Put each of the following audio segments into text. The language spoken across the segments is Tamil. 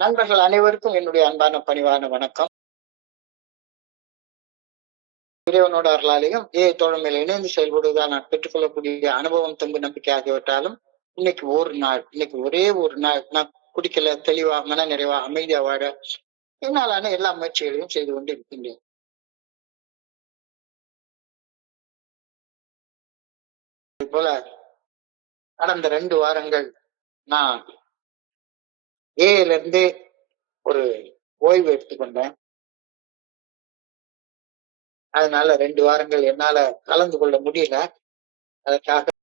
நண்பர்கள் அனைவருக்கும் என்னுடைய அன்பான பணிவான வணக்கம். இறைவனோட அருளாலையும் தோழமையில இணைந்து செயல்படுவதால் நான் பெற்றுக்கொள்ளக்கூடிய அனுபவம், தெம்பு, நம்பிக்கை ஆகியவற்றாலும் இன்னைக்கு ஒரே ஒரு நாள் நான் குடிக்கல, தெளிவா, மன நிறைவா, அமைதியா வாழ என்னாலான எல்லா முயற்சிகளையும் செய்து கொண்டு இருக்கின்றேன். இது போல கடந்த 2 வாரங்கள் நான் ஏல இருந்து ஒரு ஓய்வு எடுத்துக்கொண்டேன். அதனால 2 வாரங்கள் என்னால கலந்து கொள்ள முடியல. அதற்காக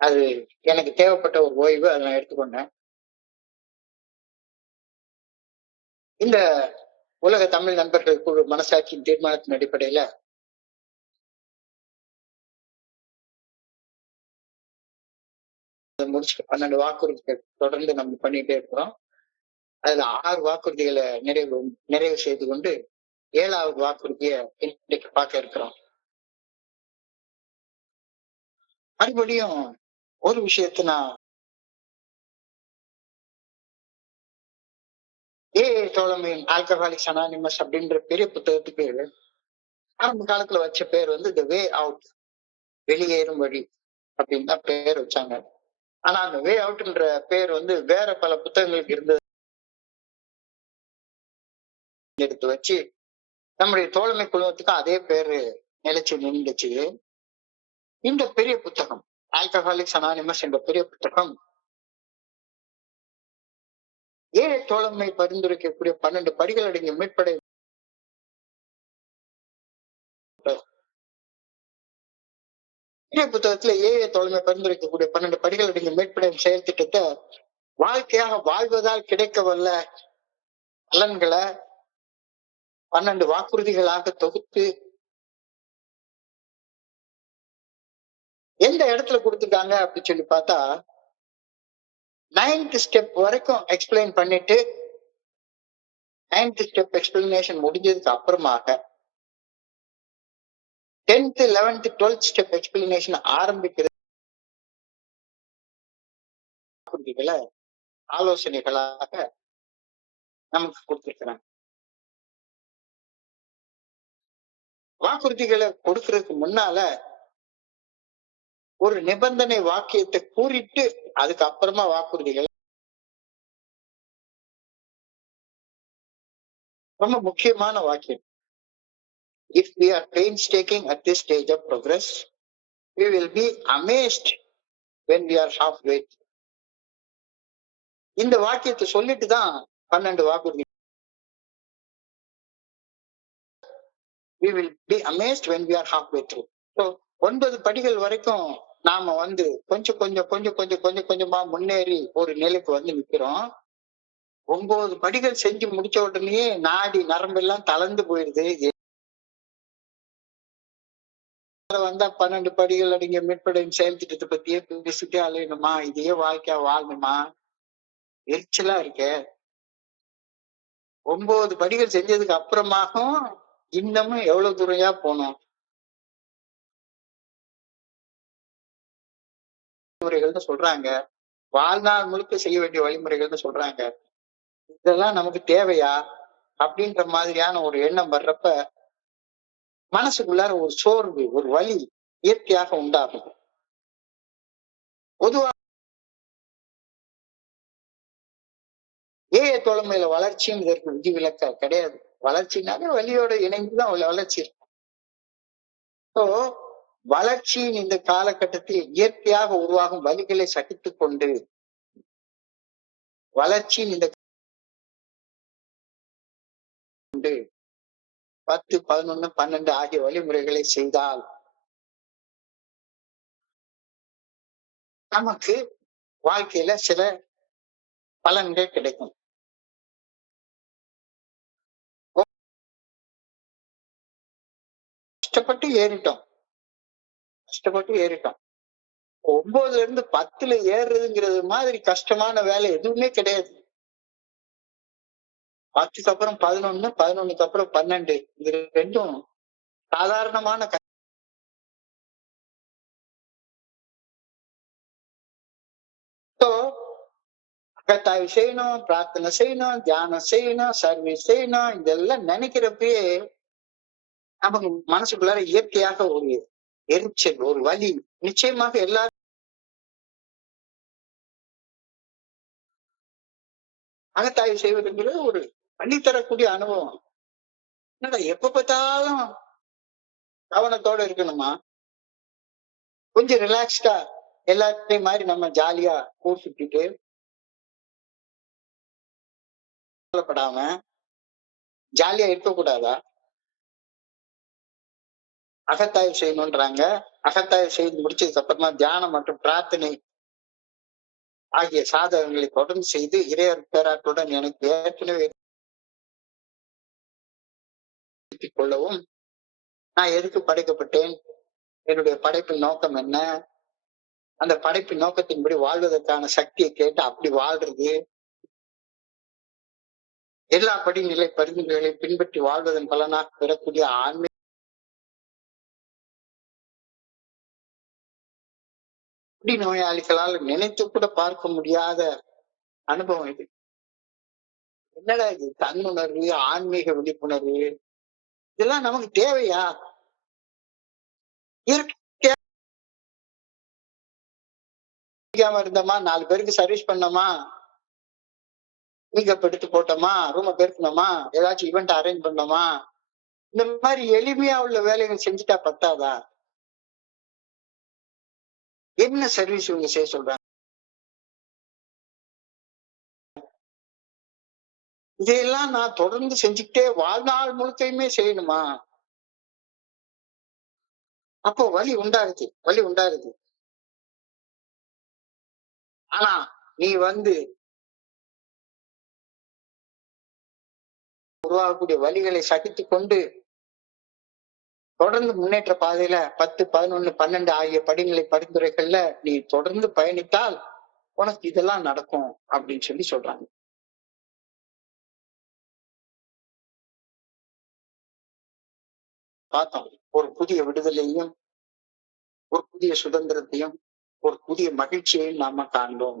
அது எனக்கு தேவைப்பட்ட ஒரு ஓய்வு. அதை நான் எடுத்துக்கொண்டேன். இந்த உலக தமிழ் நண்பர்கள் குழு மனசாட்சியின் தீர்மானத்தின் அடிப்படையில முடிச்சு 12 வாக்குறுதிகள் தொடர்ந்து நம்ம பண்ணிட்டே இருக்கிறோம். அதுல 6 வாக்குறுதிகளை நிறைவு செய்து கொண்டு 7வது வாக்குறுதியை இன்னைக்கு பார்க்க இருக்கிறோம். மறுபடியும் ஒரு விஷயத்தை நான் தோழமையின் ஆல்கஹாலிக்ஸ் அனானிமஸ் அப்படின்ற பெரிய புத்தகத்துக்கு ஆரம்ப காலத்துல வச்ச பேர் வந்து த வே அவுட், வெளியேறும் வழி அப்படின்னு தான் பேர் வச்சாங்க. ஆனா அந்த வே அவுட்ன்ற பேர் வந்து வேற பல புத்தகங்களுக்கு இருந்தது எடுத்து வச்சு நம்முடைய தோழமை குழுவத்துக்கும் அதே பேரு நிலைச்சு நின்றுச்சு. இந்த பெரிய புத்தகம் ஆல்கஹாலிக்ஸ் அனானிமஸ் என்ற பெரிய புத்தகம் தோழமை பரிந்துரைக்கக்கூடிய 12 படிகள் அடங்கிய மீட்படை பெரிய புத்தகத்துல தோழமை பரிந்துரைக்கக்கூடிய 12 படிகள் அடங்கிய மீட்படை செயல் திட்டத்தை வாழ்க்கையாக வாழ்வதால் கிடைக்க வல்ல பலன்களை 12 வாக்குறுதிகளாக தொகுத்து எந்த இடத்துல கொடுத்துருக்காங்க அப்படின்னு சொல்லி பார்த்தா 9th ஸ்டெப் வரைக்கும் எக்ஸ்பிளைன் பண்ணிட்டு 9th ஸ்டெப் எக்ஸ்பிளனேஷன் முடிஞ்சதுக்கு அப்புறமாக 10th 11th 12th step explanation ஆரம்பிக்கிறது வாக்குறுதிகளை ஆலோசனைகளாக நமக்கு கொடுத்திருக்கிறாங்க. வாக்குறுதிகளை கொடுக்கறதுக்கு முன்னால ஒரு நிபந்தனை வாக்கியத்தை கூறிட்டு அதுக்கப்புறமா வாக்குறுதிகள் ரொம்ப முக்கியமான வாக்கியம். If we are painstaking at this stage of progress, we will be amazed when we are halfway. இந்த வாக்கியத்தை சொல்லிட்டு தான் 12 வாக்குறுதி. We will be amazed when we are halfway through. So 9 படிகள் வரைக்கும் நாம வந்து கொஞ்சமா முன்னேறி ஒரு நிலைக்கு வந்து நிக்கிறோம். 9 படிகள் செஞ்சு முடிச்ச உடனே நாடி நரம்பெல்லாம் தளர்ந்து போயிடுது. வந்தா 12 படிகள் அடங்கிய மீட்படையும் செயல் திட்டத்தை பத்தியே பேசிட்டே அலையணுமா? இதையே வாழ்க்கையா வாழணுமா? எரிச்சலா இருக்க. 9 படிகள் செஞ்சதுக்கு அப்புறமாகவும் இன்னமும் எவ்வளவு தூரையா போனோம். வழிமுறைகள்னு சொல்றாங்க, வாழ்நாள் முழுக்க செய்ய வேண்டிய வழிமுறைகள்னு சொல்றாங்க. இதெல்லாம் நமக்கு தேவையா அப்படின்ற மாதிரியான ஒரு எண்ணம் வர்றப்ப மனசுக்குள்ளார ஒரு சோர்வு, ஒரு வலி இயற்கையாக உண்டாகும். பொதுவா தோழமையில வளர்ச்சியும் இதற்கு விதிவிலக்கா கிடையாது. வளர்ச்சினாலே வலியோட இணைந்துதான் வளர்ச்சி இருக்கும். வளர்ச்சியின் இந்த காலகட்டத்தில் இயற்கையாக உருவாகும் வலிகளை சகித்துக் கொண்டு வளர்ச்சியின் இந்த 10, 11, 12 ஆகிய வழிமுறைகளை செய்தால் நமக்கு வாழ்க்கையில சில பலன்கள் கிடைக்கும். கஷ்டப்பட்டு ஏறிட்டோம். 9ல இருந்து 10ல ஏறுறதுங்கிறது மாதிரி கஷ்டமான வேலை எதுவுமே கிடையாது. 10க்கு அப்புறம் 11, 11க்கு அப்புறம் 12 இது ரெண்டும் சாதாரணமான கத்தாய்வு செய்யணும், பிரார்த்தனை செய்யணும், தியானம் செய்யணும், சர்வீஸ் செய்யணும், இதெல்லாம் நினைக்கிறப்பயே நமக்கு மனசுக்குள்ளார இயற்கையாக ஒரு எரிச்சல், ஒரு வலி. நிச்சயமாக எல்லாரும் அகத்தாய்வு செய்வதுங்கிறது ஒரு வலி தரக்கூடிய அனுபவம். என்னடா எப்ப பார்த்தாலும் கவனத்தோட இருக்கணுமா? கொஞ்சம் ரிலாக்ஸ்டா எல்லாத்தையும் மாதிரி நம்ம ஜாலியா ஊர் சுத்திட்டு கவலைப்படாம ஜாலியா இருக்கக்கூடாதா? அகத்தாய்வு செய்யணும்ன்றாங்க. அகத்தாய்வு செய்து முடிச்சதுக்கு அப்புறமா தியானம் மற்றும் பிரார்த்தனை ஆகிய சாதகங்களை தொடர்ந்து செய்து இறையர் பேராட்டுடன் எனக்கு ஏற்கனவே கொள்ளவும், நான் எதுக்கு படைக்கப்பட்டேன், என்னுடைய படைப்பின் நோக்கம் என்ன, அந்த படைப்பின் நோக்கத்தின்படி வாழ்வதற்கான சக்தியை கேட்டு அப்படி வாழ்றது, எல்லா படிநிலை பரிந்துரைகளை பின்பற்றி வாழ்வதன் பலனாக பெறக்கூடிய ஆன்மீக நோயாளிகளால் நினைத்து கூட பார்க்க முடியாத அனுபவம் இது. என்னடா இது தன்னுணர்வு, ஆன்மீக விழிப்புணர்வு, இதெல்லாம் நமக்கு தேவையா? இருந்தோமா, 4 பேருக்கு சர்வீஸ் பண்ணோமா, மேக்கப் எடுத்து போட்டோமா, ரூம பெருக்கணுமா, ஏதாச்சும் ஈவெண்ட் அரேஞ்ச் பண்ணோமா, இந்த மாதிரி எளிமையா உள்ள வேலைகள் செஞ்சுட்டா பத்தாதா? என்ன சர்வீஸ் இவங்க செய்ய சொல்றாங்க? இதையெல்லாம் நான் தொடர்ந்து செஞ்சுக்கிட்டே வாழ்நாள் முழுக்கையுமே செய்யணுமா? அப்போ வலி உண்டாகுது, வலி உண்டாகுது. ஆனா நீ உருவாகக்கூடிய வலிகளை சகித்துக் கொண்டு தொடர்ந்து முன்னேற்ற பாதையில 10, 11, 12 ஆகிய படிநிலை பரிந்துரைகள்ல நீ தொடர்ந்து பயணித்தால் உனக்கு இதெல்லாம் நடக்கும் அப்படின்னு சொல்லி சொல்றாங்க. பார்த்தோம், ஒரு புதிய விடுதலையும், ஒரு புதிய சுதந்திரத்தையும், ஒரு புதிய மகிழ்ச்சியையும் நாம காண்போம்.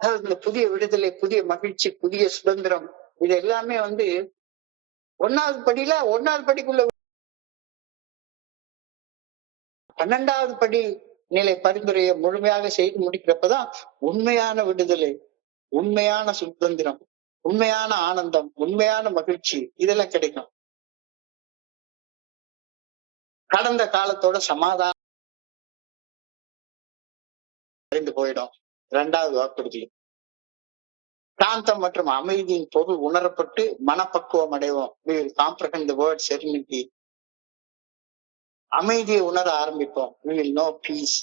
அதாவது இந்த புதிய விடுதலை, புதிய மகிழ்ச்சி, புதிய சுதந்திரம், இது எல்லாமே 1வது படியில 1வது படிக்குள்ள 12வது படி நிலை பரிந்துரையை முழுமையாக செய்து முடிக்கிறப்பதான் உண்மையான விடுதலை, உண்மையான சுதந்திரம், உண்மையான ஆனந்தம், உண்மையான மகிழ்ச்சி இதெல்லாம் கிடைக்கும். கடந்த காலத்தோட சமாதானம் அறிந்து போயிடும். 2வது வாக்குறுதி சாந்தம் மற்றும் அமைதியின் பொருள் உணரப்பட்டு மனப்பக்குவம் அடைவோம். We will comprehend the word serenity. அமைதியை உணர ஆரம்பிப்போம். We will know peace.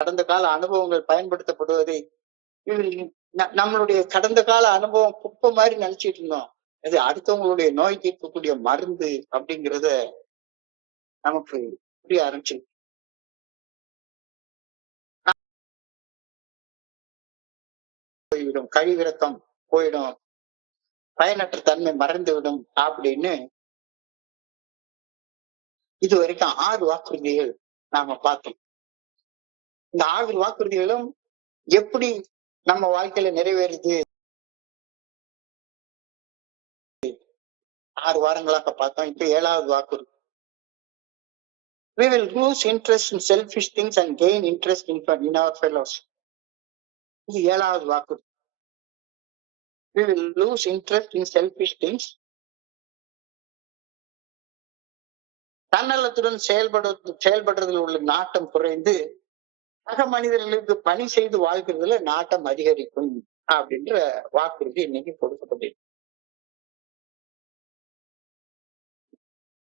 கடந்த கால அனுபவங்கள் பயன்படுத்தப்படுவதை நம்மளுடைய கடந்த கால அனுபவம் குப்பை மாதிரி நினைச்சிட்டு இருந்தோம். அது அடுத்தவங்களுடைய நோய் தீர்க்கக்கூடிய மருந்து அப்படிங்கிறத நமக்கு புரிய ஆரம்பிச்சு. போய்விடும், கழிவிறக்கம் போயிடும், பயனற்ற தன்மை மறைந்துவிடும் அப்படின்னு இது வரைக்கும் 6 வாக்குறுதிகள் நாம பார்த்தோம். இந்த 6 வாக்குறுதிகளும் எப்படி நம்ம வாழ்க்கையில நிறைவேறுது 6 வாரங்களாக பார்த்தோம். இப்ப 7வது வாக்குறுதி. We will lose interest in selfish things and gain interest in our fellows. இது 7வது வாக்குறுதி. We will lose interest in selfish things. தன்னலத்துடன் செயல்படுறதுல உள்ள நாட்டம் குறைந்து சக மனிதர்களுக்கு பணி செய்து வாழ்கிறதுல நாட்டம் அதிகரிக்கும் அப்படின்ற வாக்குறுதி இன்னைக்கு கொடுக்கப்பட்டது.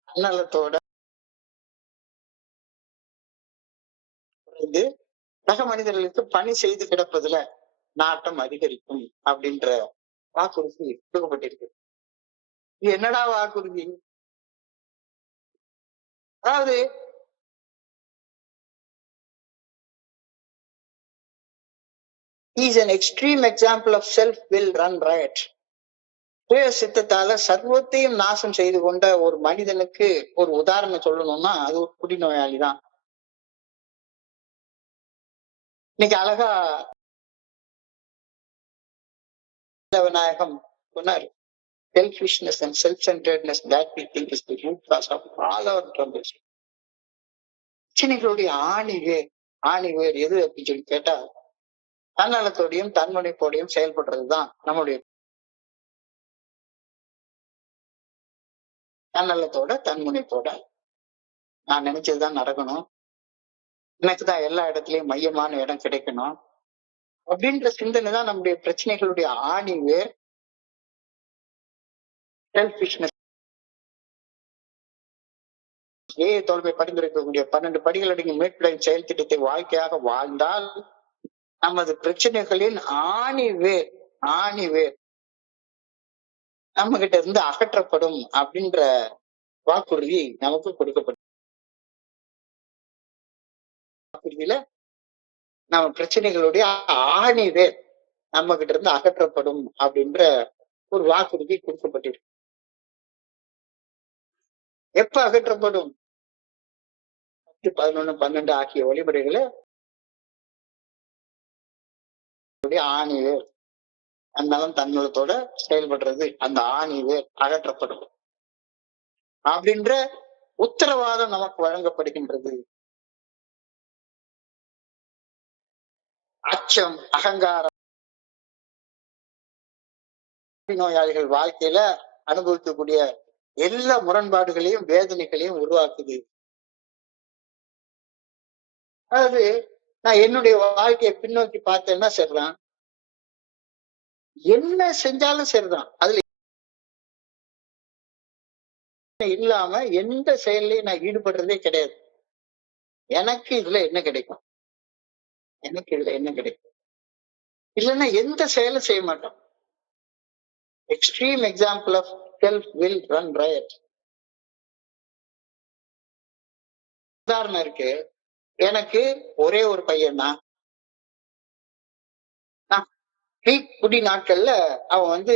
தன்னலத்தோட குறைந்து சக மனிதர்களுக்கு பணி செய்து கிடப்பதுல நாட்டம் அதிகரிக்கும் அப்படின்ற வாக்குறுதி கொடுக்கப்பட்டிருக்கு. இது என்னடா வாக்குறுதி? அதாவது is an extreme example of self-will run riot. சுய சித்தத்தால சர்வத்தையும் நாசம் செய்து கொண்ட ஒரு மனிதனுக்கு ஒரு உதாரணம் சொல்லணும்னா அது ஒரு குடிநோயாளி தான். இன்னைக்கு அழகா விநாயகம் சொன்னாரு, selfishness and self centredness that we think is the root cause of all our troubles. பிரச்சனைகளுடைய ஆணி வேர் எது அப்படின்னு சொல்லி கேட்டா, தன்னலத்தோடையும் தன்முனைப்போடையும் செயல்படுறதுதான் நம்முடைய தன்னலத்தோட தன்முனைப்போட நான் நினைச்சதுதான் நடக்கணும், எனக்குதான் எல்லா இடத்துலயும் மையமான இடம் கிடைக்கணும் அப்படின்ற சிந்தனை தான் நம்முடைய பிரச்சனைகளுடைய ஆணிவேர். செல்ஃபிஷ்னஸ் தோல்வை பரிந்துரைக்கக்கூடிய 12 படிகள் அடங்கிய மீட்புடைய செயல் திட்டத்தை வாழ்க்கையாக வாழ்ந்தால் நமது பிரச்சனைகளின் ஆணிவேர் நம்ம கிட்ட இருந்து அகற்றப்படும் அப்படின்ற வாக்குறுதி நமக்கு கொடுக்கப்படும். வாக்குறுதியில நம்ம பிரச்சனைகளுடைய ஆணிவேர் நம்ம கிட்ட இருந்து அகற்றப்படும் அப்படின்ற ஒரு வாக்குறுதி கொடுக்கப்பட்டிருக்கு. எப்ப அகற்றப்படும்? 10, 11, 12 ஆகிய வழிமுறைகளை ஆணிவேர் அந்நலம் தன்னலத்தோட செயல்படுறது, அந்த ஆணிவேர் அகற்றப்படும் அப்படின்ற உத்தரவாதம் நமக்கு வழங்கப்படுகின்றது. அச்சம், அகங்காரம் நோயாளிகள் வாழ்க்கையில அனுபவிக்கக்கூடிய எல்லா முரண்பாடுகளையும் வேதனைகளையும் உருவாக்குது. அதாவது நான் என்னுடைய வாழ்க்கையை பின்னோக்கி பார்த்தேன்னா சரிதான், என்ன செஞ்சாலும் சரிதான், அதுல இல்லாம எந்த செயல்லையும் நான் ஈடுபடுறதே கிடையாது. எனக்கு இதுல என்ன கிடைக்கும், இல்லைன்னா எந்த செயலும் செய்ய மாட்டோம். Extreme example of self will run riot. உதாரணம் இருக்கு, எனக்கு ஒரே ஒரு பையன் தான். குடி நாட்கள்ல அவன்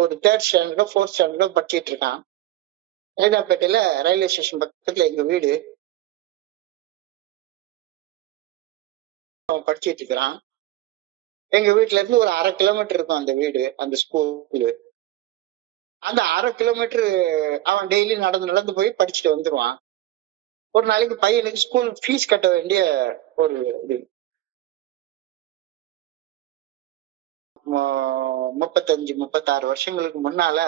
ஒரு 3rd ஸ்டாண்டர்டோ 4th ஸ்டாண்டர்டோ படிச்சிட்டு இருக்கான். சைதாப்பேட்டையில ரயில்வே ஸ்டேஷன் பக்கத்துல எங்க வீடு. அவன் படிச்சிட்டு இருக்கிறான். எங்க வீட்டுல இருந்து ஒரு 1/2 கிலோமீட்டர் இருக்கும் அந்த வீடு, அந்த ஸ்கூலு. அந்த 1/2 கிலோமீட்டர் அவன் டெய்லி நடந்து போய் படிச்சுட்டு வந்துருவான். ஒரு நாளைக்கு பையனுக்கு ஸ்கூல் ஃபீஸ் கட்ட வேண்டிய ஒரு இது 35, 36 வருஷங்களுக்கு முன்னால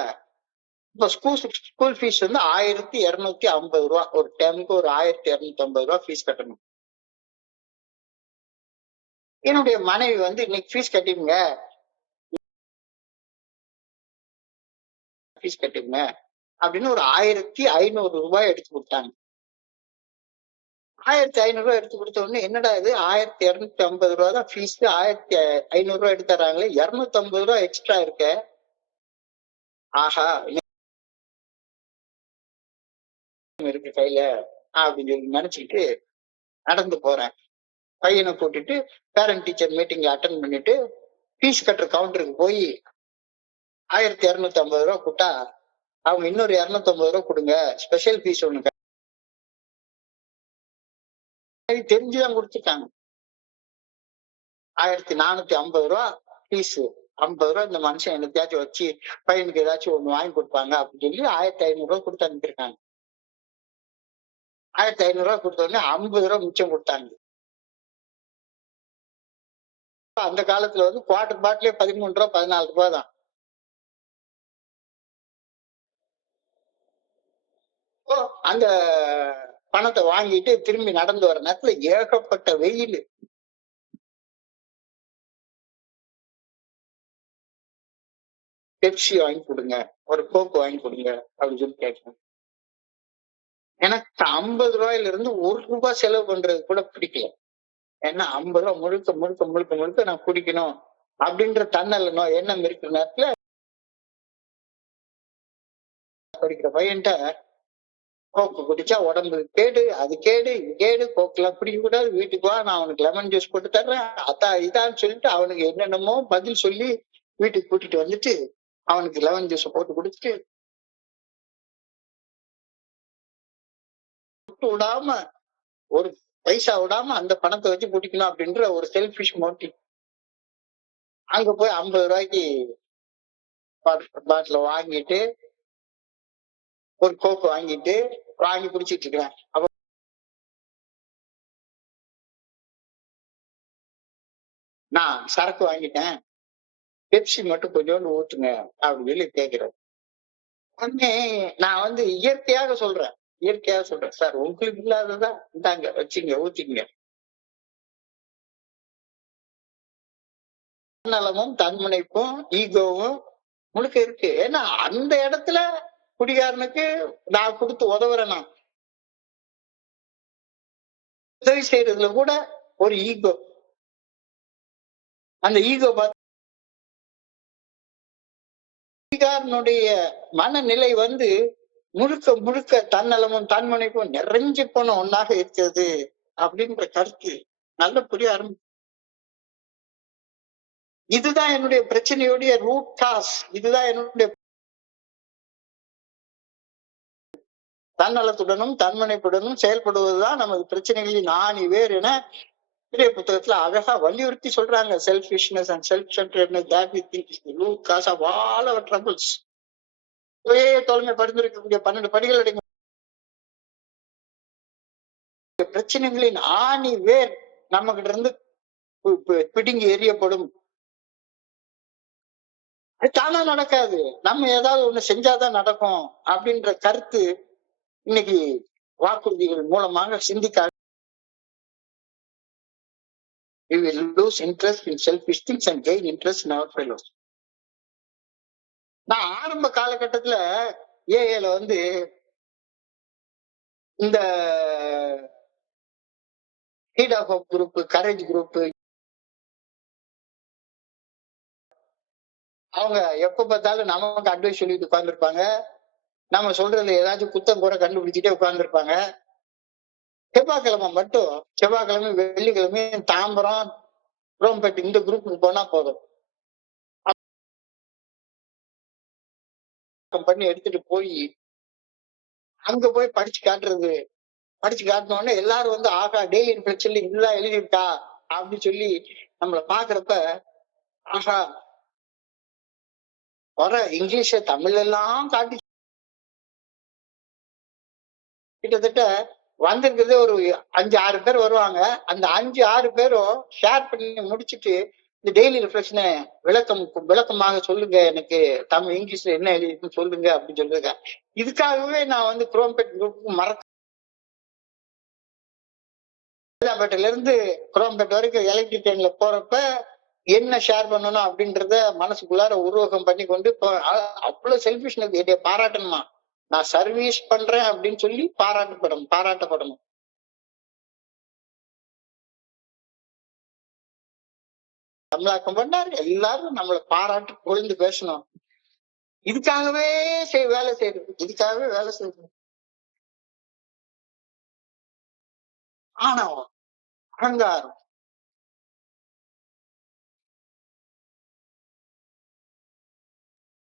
இப்ப ஸ்கூல் ஃபீஸ் 1250 ரூபா. ஒரு டேமுக்கு ஒரு 1250 ரூபா ஃபீஸ் கட்டணும். என்னுடைய மனைவி இன்னைக்கு ஃபீஸ் கட்டிடுங்க அப்படின்னு ஒரு 1500 ரூபாய் எடுத்து கொடுத்தாங்க. 1500 ரூபாய் எடுத்து கொடுத்த உடனே என்னடா இது 1250 ரூபா தான் ஃபீஸ், 1500 ரூபாய் எடுத்து தர்றாங்களே, 250 ரூபாய் எக்ஸ்ட்ரா இருக்க, ஆஹா இருக்கு கையில அப்படின்னு சொல்லி நினைச்சுக்கிட்டு நடந்து போறேன். பையனை கூட்டிட்டு பேரண்ட் டீச்சர் மீட்டிங்ல அட்டன் பண்ணிட்டு ஃபீஸ் கட்டுற கவுண்டருக்கு போய் 1250 ரூபா கொடுத்தா அவங்க இன்னொரு 250 ரூபா கொடுங்க, ஸ்பெஷல் ஃபீஸ் ஒண்ணு தெரிஞ்சுதான் கொடுத்துட்டாங்க. 1450 ரூபா ஃபீஸ், 50 ரூபா இந்த மனுஷன் எனக்காச்சும் வச்சு பையனுக்கு ஏதாச்சும் ஒண்ணு வாங்கி கொடுப்பாங்க அப்படின்னு சொல்லி 1500 ரூபா கொடுத்து அனுப்பியிருக்காங்க. 1500 ரூபா கொடுத்த உடனே 50 ரூபா மிச்சம் கொடுத்தாங்க. அந்த காலத்துல குவார்டர் பாட்டிலே 13 ரூபா 14 ரூபா தான். அந்த பணத்தை வாங்கிட்டு திரும்பி நடந்து வர நேரத்துல ஏகப்பட்ட வெயில். பெப்சி வாங்கி கொடுங்க, ஒரு கோக்கு வாங்கி கொடுங்க அப்படின்னு சொல்லி கேட்கணும். எனக்கு 50 ரூபாயில இருந்து 1 ரூபாய் செலவு பண்றது கூட பிடிக்கல. ஏன்னா 50 ரூபாய் முழுக்க முழுக்க முழுக்க முழுக்க நான் குடிக்கணும் அப்படின்ற தன்னல எண்ணம் இருக்கிற நேரத்துல படிக்கிற பையன்ட்ட கோக்கு குடிச்சா உடம்பு கேடு, அது கேடு, இது கேடு, கோக்கெல்லாம் குடிக்க கூடாது, வீட்டுக்கு வா நான் அவனுக்கு லெமன் ஜூஸ் போட்டு தர்றேன், அதான் இதான்னு சொல்லிட்டு அவனுக்கு என்னென்னமோ பதில் சொல்லி வீட்டுக்கு கூட்டிட்டு வந்துட்டு அவனுக்கு லெமன் ஜூஸ் போட்டு குடிச்சிட்டு விடாம ஒரு பைசா விடாம அந்த பணத்தை வச்சு கூட்டிக்கணும் அப்படின்ற ஒரு செல்பிஷ் மோட்டிவ். அங்க போய் 50 ரூபாய்க்கு பாட்டில வாங்கிட்டு ஒரு கோக்கு வாங்கிட்டு வாங்கி குடிச்சிட்டு இருக்கிறேன். அப்ப நான் சரக்கு வாங்கிட்டேன், பெப்சி மட்டும் கொஞ்சோண்டு ஊத்துங்க அப்படின்னு சொல்லி கேட்கிறேன். உடனே நான் வந்து இயற்கையாக சொல்றேன், சார் உங்களுக்கு இல்லாததா இந்தாங்க வச்சுங்க ஊத்திங்க. தன்னலமும் தன்முனைப்பும் ஈகோவும் முழுக்க இருக்கு. ஏன்னா அந்த இடத்துல குடிகாரனுக்கு நான் கொடுத்து உதவுறேன். உதவி செய்யறதுல கூட ஒரு ஈகோ. அந்த ஈகோ குடிகாரனுடைய மனநிலை வந்து முழுக்க முழுக்க தன்னலமும் தன்முனைப்பும் நிறைஞ்சு போன ஒன்னாக இருக்கிறது அப்படின்ற கருத்து நல்ல புரிய ஆரம்பி. இதுதான் என்னுடைய பிரச்சனையுடைய ரூட் காஸ். இதுதான் என்னுடைய தன்னலத்துடனும் தன்முனைப்புடனும் செயல்படுவதுதான் நமது பிரச்சனைகளின் ஆணி வேர் என பெரிய புத்தகத்துல அழகா வலியுறுத்தி சொல்றாங்க. Selfishness and self centredness that we think is the root cause of all our troubles. ஒரே தோல்மை பரிந்துரைக்கக்கூடிய 12 படிகள் அடங்கிய பிரச்சனைகளின் ஆணி வேர் நம்ம கிட்ட இருந்து பிடுங்கி எறியப்படும். அது தானா நடக்காது, நம்ம ஏதாவது ஒண்ணு செஞ்சாதான் நடக்கும் அப்படின்ற கருத்து இன்னைக்கு வாக்குறுதிகள் மூலமாக சிந்திக்க. We will lose interest in selfish things and gain interest in our fellows. நான் ஆரம்ப காலகட்டத்துல ஏஏல வந்து இந்த heat of group, courage group, அவங்க எப்ப பார்த்தாலும் நமக்கு அட்வைஸ் சொல்லிட்டு உட்கார்ந்துருப்பாங்க. நம்ம சொல்றதுல ஏதாச்சும் குத்தம் கூட கண்டுபிடிச்சிட்டே உட்கார்ந்துருப்பாங்க. செவ்வாய்க்கிழமை வெள்ளிக்கிழமை தாம்பரம் குரோம்பேட் இந்த குரூப்புக்கு போனா போதும், பண்ணி எடுத்துட்டு போய் அங்க போய் படிச்சு காட்டினோடனே எல்லாரும் வந்து ஆகா டெய்லி ரிஃப்ளெக்ஷன்ல இதுதான் எழுதிருக்கா அப்படின்னு சொல்லி நம்மள பாக்குறப்ப ஆகா வர இங்கிலீஷ தமிழ் எல்லாம் காட்டி கிட்டத்தட்ட வந்திருக்கிறது ஒரு 5-6 பேர் வருவாங்க. அந்த 5-6 பேரும் ஷேர் பண்ணி முடிச்சுட்டு இந்த டெய்லி ரிஃப்ளெக்ஷனை விளக்கமாக சொல்லுங்க, எனக்கு தமிழ் இங்கிலீஷ்ல என்ன எழுதிருக்குன்னு சொல்லுங்க அப்படின்னு சொல்லுங்க. இதுக்காகவே நான் வந்து குரோம்பேட் குரூப்புக்கு மரக்காப்பேட்டையில இருந்து குரோம்பேட் வரைக்கும் எலக்ட்ரிக் ட்ரெயின்ல போறப்ப என்ன ஷேர் பண்ணணும் அப்படின்றத மனசுக்குள்ளார உருவகம் பண்ணி கொண்டு அவ்வளவு செல்பிஷ்னஸ் என்னைய பாராட்டணுமா, நான் சர்வீஸ் பண்றேன் அப்படின்னு சொல்லி பாராட்டப்படணும். தமிழாக்கம் பண்ணாரு, எல்லாரும் நம்மளை பாராட்டு புகழ்ந்து பேசணும். இதுக்காகவே வேலை செய்யறது. ஆணவம், அகங்காரம்,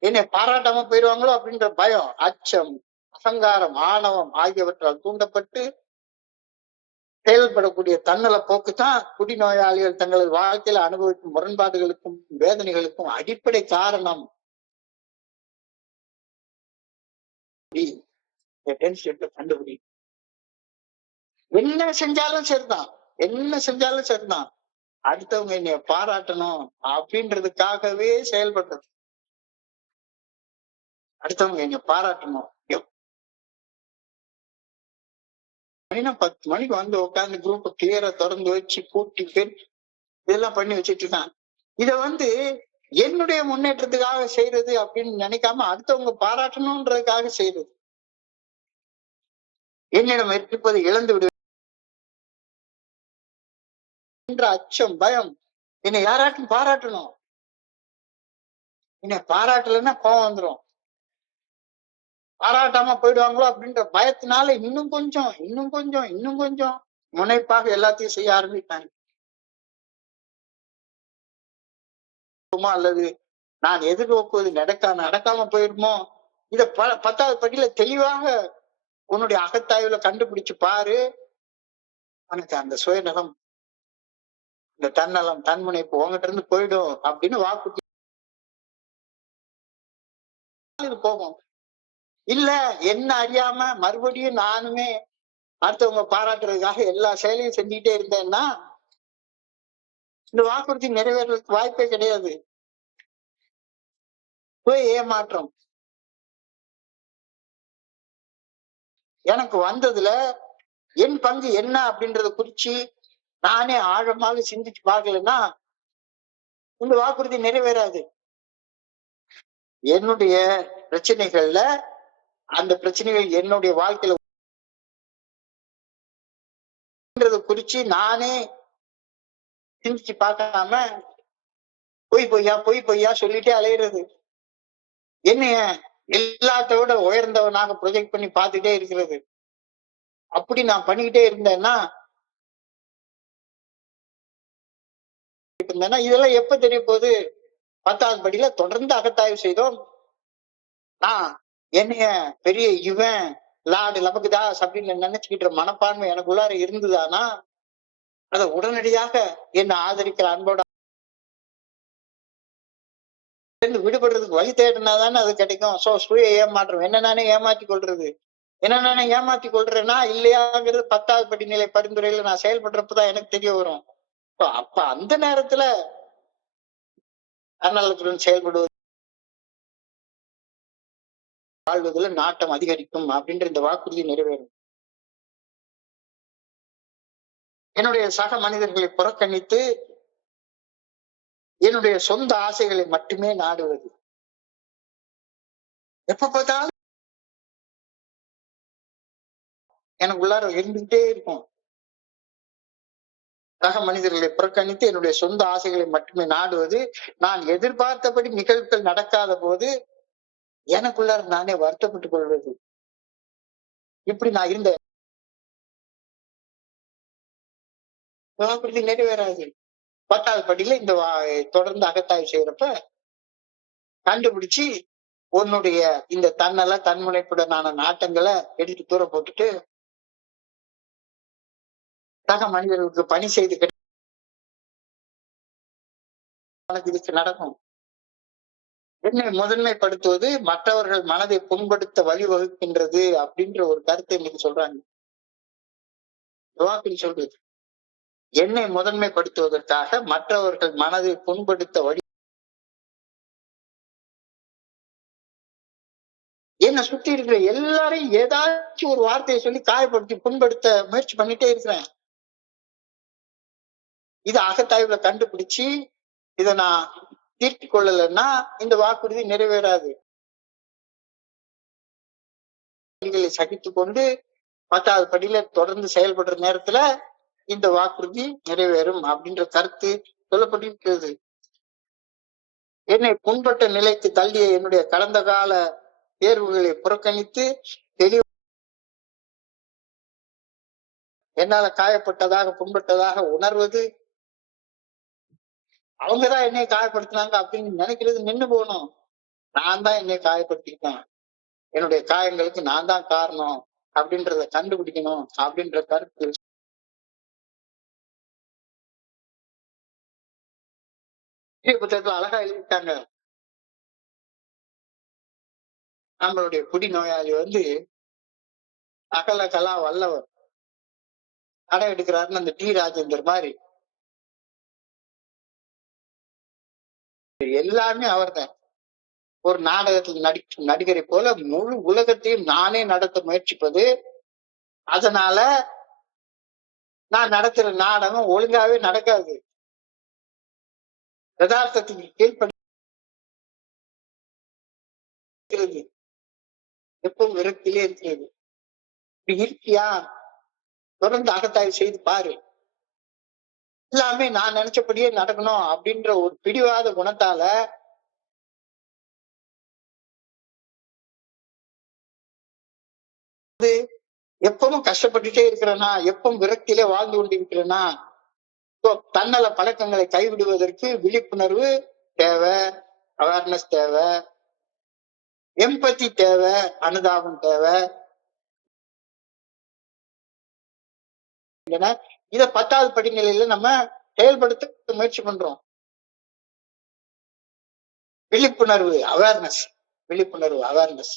என்னை பாராட்டாம போயிடுவாங்களோ அப்படின்ற பயம், அச்சம், அகங்காரம், ஆணவம் ஆகியவற்றால் தூண்டப்பட்டு செயல்படக்கூடிய தன்னல போக்கு தான் குடிநோயாளிகள் தங்களது வாழ்க்கையில அனுபவிக்கும் முரண்பாடுகளுக்கும் வேதனைகளுக்கும் அடிப்படை காரணம். கண்டுபிடி. என்ன செஞ்சாலும் சரிதான், அடுத்தவங்க என்னைய பாராட்டணும் அப்படின்றதுக்காகவே செயல்பட்டது. அடுத்தவங்க என்னை பாராட்டணும். 10 மணிக்கு வந்து உட்காந்து குரூப்பை கிளியரா திறந்து வச்சு கூட்டி இதெல்லாம் பண்ணி வச்சுட்டு இருக்கான். இத வந்து என்னுடைய முன்னேற்றத்துக்காக செய்யறது அப்படின்னு நினைக்காம அடுத்தவங்க பாராட்டணும்ன்றதுக்காக செய்யறது. என்னிடம் இருப்பதை இழந்து விடு என்ற அச்சம், பயம். என்னை யாராட்டும் பாராட்டணும், என்னை பாராட்டலைன்னா கோவம் வந்துடும், பாராட்டாம போயிடுவாங்களோ அப்படின்ற பயத்தினால இன்னும் கொஞ்சம் முனைப்பாக எல்லாத்தையும் செய்ய ஆரம்பித்தாங்க. அல்லது நான் எதிர்நோக்குவது நடக்காம போயிருமோ, இத 10வது படியில தெளிவாக உன்னுடைய அகத்தாய்வுல கண்டுபிடிச்சு பாரு. எனக்கு அந்த சுயநலம், இந்த தன்னலம், தன்முனைப்பு உங்ககிட்ட இருந்து போயிடும் அப்படின்னு வாக்குறுதி போகும். இல்ல, என்ன அறியாம மறுபடியும் நானுமே அடுத்தவங்க பாராட்டுறதுக்காக எல்லா செயலையும் செஞ்சுக்கிட்டே இருந்தேன்னா இந்த வாக்குறுதி நிறைவேறதுக்கு வாய்ப்பே கிடையாது. ஏமாற்றம் எனக்கு வந்ததுல என் பங்கு என்ன அப்படின்றத குறிச்சு நானே ஆழமாக சிந்திச்சு பார்க்கலன்னா இந்த வாக்குறுதி நிறைவேறாது. என்னுடைய பிரச்சனைகள்ல அந்த பிரச்சனைகள் என்னுடைய வாழ்க்கையில குறிச்சு நானே சிந்திச்சு பார்க்காம பொய் பொய்யா சொல்லிட்டே அலையிறது, என்னைய எல்லாத்தோட உயர்ந்தவனாக ப்ரொஜெக்ட் பண்ணி பார்த்துட்டே இருக்கிறது. அப்படி நான் பண்ணிக்கிட்டே இருந்தேன்னா இதெல்லாம் எப்ப தெரிய போகுது? 10வது படியில தொடர்ந்து அகத்தாய்வு செய்தோம். நான் என்னைய பெரிய இவன் லார்டு லபக்குதாஸ் அப்படின்னு நினைச்சுக்கிட்ட மனப்பான்மை எனக்குள்ளார இருந்ததானா அதை உடனடியாக என்ன ஆதரிக்கிற அன்போட விடுபடுறதுக்கு வழி தேடினாதானே அது கிடைக்கும். சோ சுய ஏமாற்றம், என்ன நானே ஏமாத்தி கொள்றது, என்ன நானே ஏமாத்தி கொள்றேன்னா இல்லையாங்கிறது 10வது படிநிலை பரிந்துரையில நான் செயல்படுறப்பதான் எனக்கு தெரிய வரும். அப்ப அந்த நேரத்துல தன்னலத்துடன் செயல்படுவது வாழ்வதில் நாட்டம் அதிகரிக்கும் அப்படின்ற இந்த வாக்குறுதி நிறைவேறும். என்னுடைய சக மனிதர்களை புறக்கணித்து என்னுடைய சொந்த ஆசைகளை மட்டுமே நாடுவது, எப்ப பார்த்தாலும் எனக்கு உள்ளார இருந்துகிட்டே இருக்கும். சக மனிதர்களை புறக்கணித்து என்னுடைய சொந்த ஆசைகளை மட்டுமே நாடுவது, நான் எதிர்பார்த்தபடி நிகழ்வுகள் நடக்காத போது எனக்குள்ளார நானே வருத்தப்பட்டுக் கொள்வது, இப்படி நான் இருந்த வாக்குறுதி நிறைவேறாது. 10வது படியில இந்த தொடர்ந்து அகத்தாய்வு செய்யறப்ப கண்டுபிடிச்சு உன்னுடைய இந்த தன்னல தன்முனைப்புடனான நாட்டங்களை எடுத்து தூர போட்டுட்டு சக மனிதர்களுக்கு பணி செய்து இதுக்கு நடக்கும். என்னை முதன்மைப்படுத்துவது மற்றவர்கள் மனதை புண்படுத்த வழிவகுக்கின்றது அப்படின்ற ஒரு கருத்தை இன்னைக்கு சொல்றாங்க. வாக்குறுதி சொல்றது என்னை முதன்மைப்படுத்துவதற்காக மற்றவர்கள் மனதை புண்படுத்த வழி, என்னை சுத்தி இருக்கிற எல்லாரையும் ஏதாச்சும் ஒரு வார்த்தையை சொல்லி காயப்படுத்தி புண்படுத்த முயற்சி பண்ணிட்டே இருக்கிறேன். இது அகத்தாய்வுல கண்டுபிடிச்சு இதை நான் தீர்த்து கொள்ளலைன்னா இந்த வாக்குறுதி நிறைவேறாது. சகித்து கொண்டு 10வது படியில தொடர்ந்து செயல்படுற நேரத்துல இந்த வாக்குறுதி நிறைவேறும் அப்படின்ற கருத்து சொல்லப்பட்டிருக்கிறது. என்னை புண்பட்ட நிலைக்கு தள்ளிய என்னுடைய கடந்த கால தேர்வுகளை புறக்கணித்து தெளிவு என்னால காயப்பட்டதாக புண்பட்டதாக உணர்வது, அவங்கதான் என்னை காயப்படுத்தினாங்க அப்படின்னு நினைக்கிறது நின்று போகணும். நான் தான் என்னை காயப்படுத்திக்கிட்டேன், என்னுடைய காயங்களுக்கு நான் தான் காரணம் அப்படின்றத கண்டுபிடிக்கணும் அப்படின்ற கருத்து புத்தகத்துல அழகா எழுதிட்டாங்க. நம்மளுடைய குடி நோயாளி அகல கலா வல்லவர் அடை எடுக்கிறாருன்னு அந்த டி ராஜேந்தர் மாதிரி எல்லாமே அவர்தான். ஒரு நாடகத்தில் நடிகரை போல முழு உலகத்தையும் நானே நடத்த முயற்சிப்பது, அதனால நான் நடத்துற நாடகம் ஒழுங்காவே நடக்காது, யதார்த்தத்துக்கு கீழ்படுகிறது, எப்பவும் விரக்தியிலே இருக்கிறது. இப்படி இருக்கியா, தொடர்ந்து அகத்தாய்வு செய்து பாரு, எல்லாமே நான் நினைச்சபடியே நடக்கணும் அப்படின்ற ஒரு பிடிவாத குணத்தால எப்பவும் கஷ்டப்பட்டுட்டே இருக்கிறேன்னா, எப்பவும் விரக்தியிலே வாழ்ந்து கொண்டிருக்கிறேன்னா, தன்னல பழக்கங்களை கைவிடுவதற்கு விழிப்புணர்வு தேவை, அவேர்னஸ் தேவை, எம்பத்தி தேவை, அனுதாபம் தேவை. இத 10வது படிநிலையில நம்ம செயல்படுத்த முயற்சி பண்றோம். விழிப்புணர்வு, அவேர்னஸ். விழிப்புணர்வு, அவேர்னஸ்.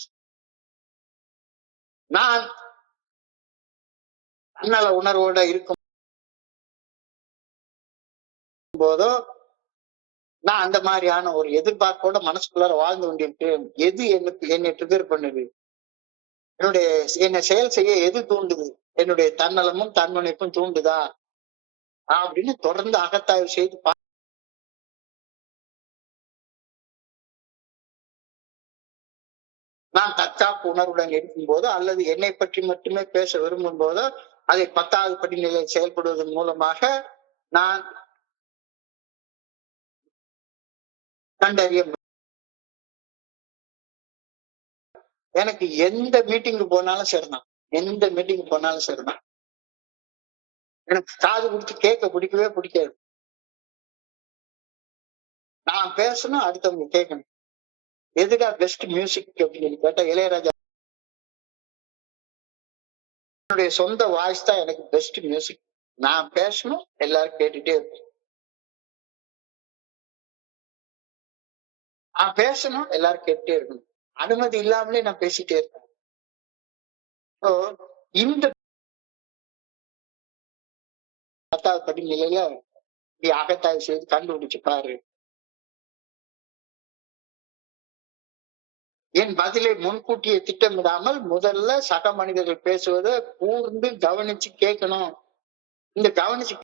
நான் தன்னல உணர்வோட இருக்கும் போதோ நான் அந்த மாதிரியான ஒரு எதிர்பார்ப்போட மனசுக்குள்ளார வாழ்ந்து கொண்டிருக்கிறேன். எது என்னை ட்ரிகர் பண்ணுது, என்னை செயல் செய்ய எது தூண்டுது, என்னுடைய தன்னலமும் தன்முனைப்பும் தூண்டுதா அப்படின்னு தொடர்ந்து அகத்தாய்வு செய்து நான் தற்காப்பு உணர்வுடன் இருக்கும் போதோ அல்லது என்னை பற்றி மட்டுமே பேச விரும்பும் போதோ அதை 10வது படிநிலையில் செயல்படுவதன் மூலமாக நான் கண்டறிய எனக்கு எந்த மீட்டிங்கு போனாலும் சரிதான், எந்த மீட்டிங் போனாலும் சரிதான். எனக்கு காது கொடுத்து கேட்க பிடிக்கவே பிடிக்காது. நான் பேசணும், அடுத்தவங்க கேட்கணும். எதுடா பெஸ்ட் மியூசிக் அப்படின்னு கேட்டா இளையராஜா என்னுடைய சொந்த வாய்ஸ் தான் எனக்கு பெஸ்ட் மியூசிக். நான் பேசணும், எல்லாரும் கேட்டுட்டே இருக்கும். நான் பேசணும், எல்லாரும் கேட்டுட்டே இருக்கணும். அனுமதி இல்லாமலே நான் பேசிட்டே இருக்கேன். இந்த 10வது படிநிலையில நீ அகத்தாய்வு செய்து கண்டுபிடிச்சு பாரு. என் பதிலை முன்கூட்டியே திட்டமிடாமல் முதல்ல சக மனிதர்கள் பேசுவதை கூர்ந்து கவனிச்சு கேட்கணும். இந்த கவனிச்சு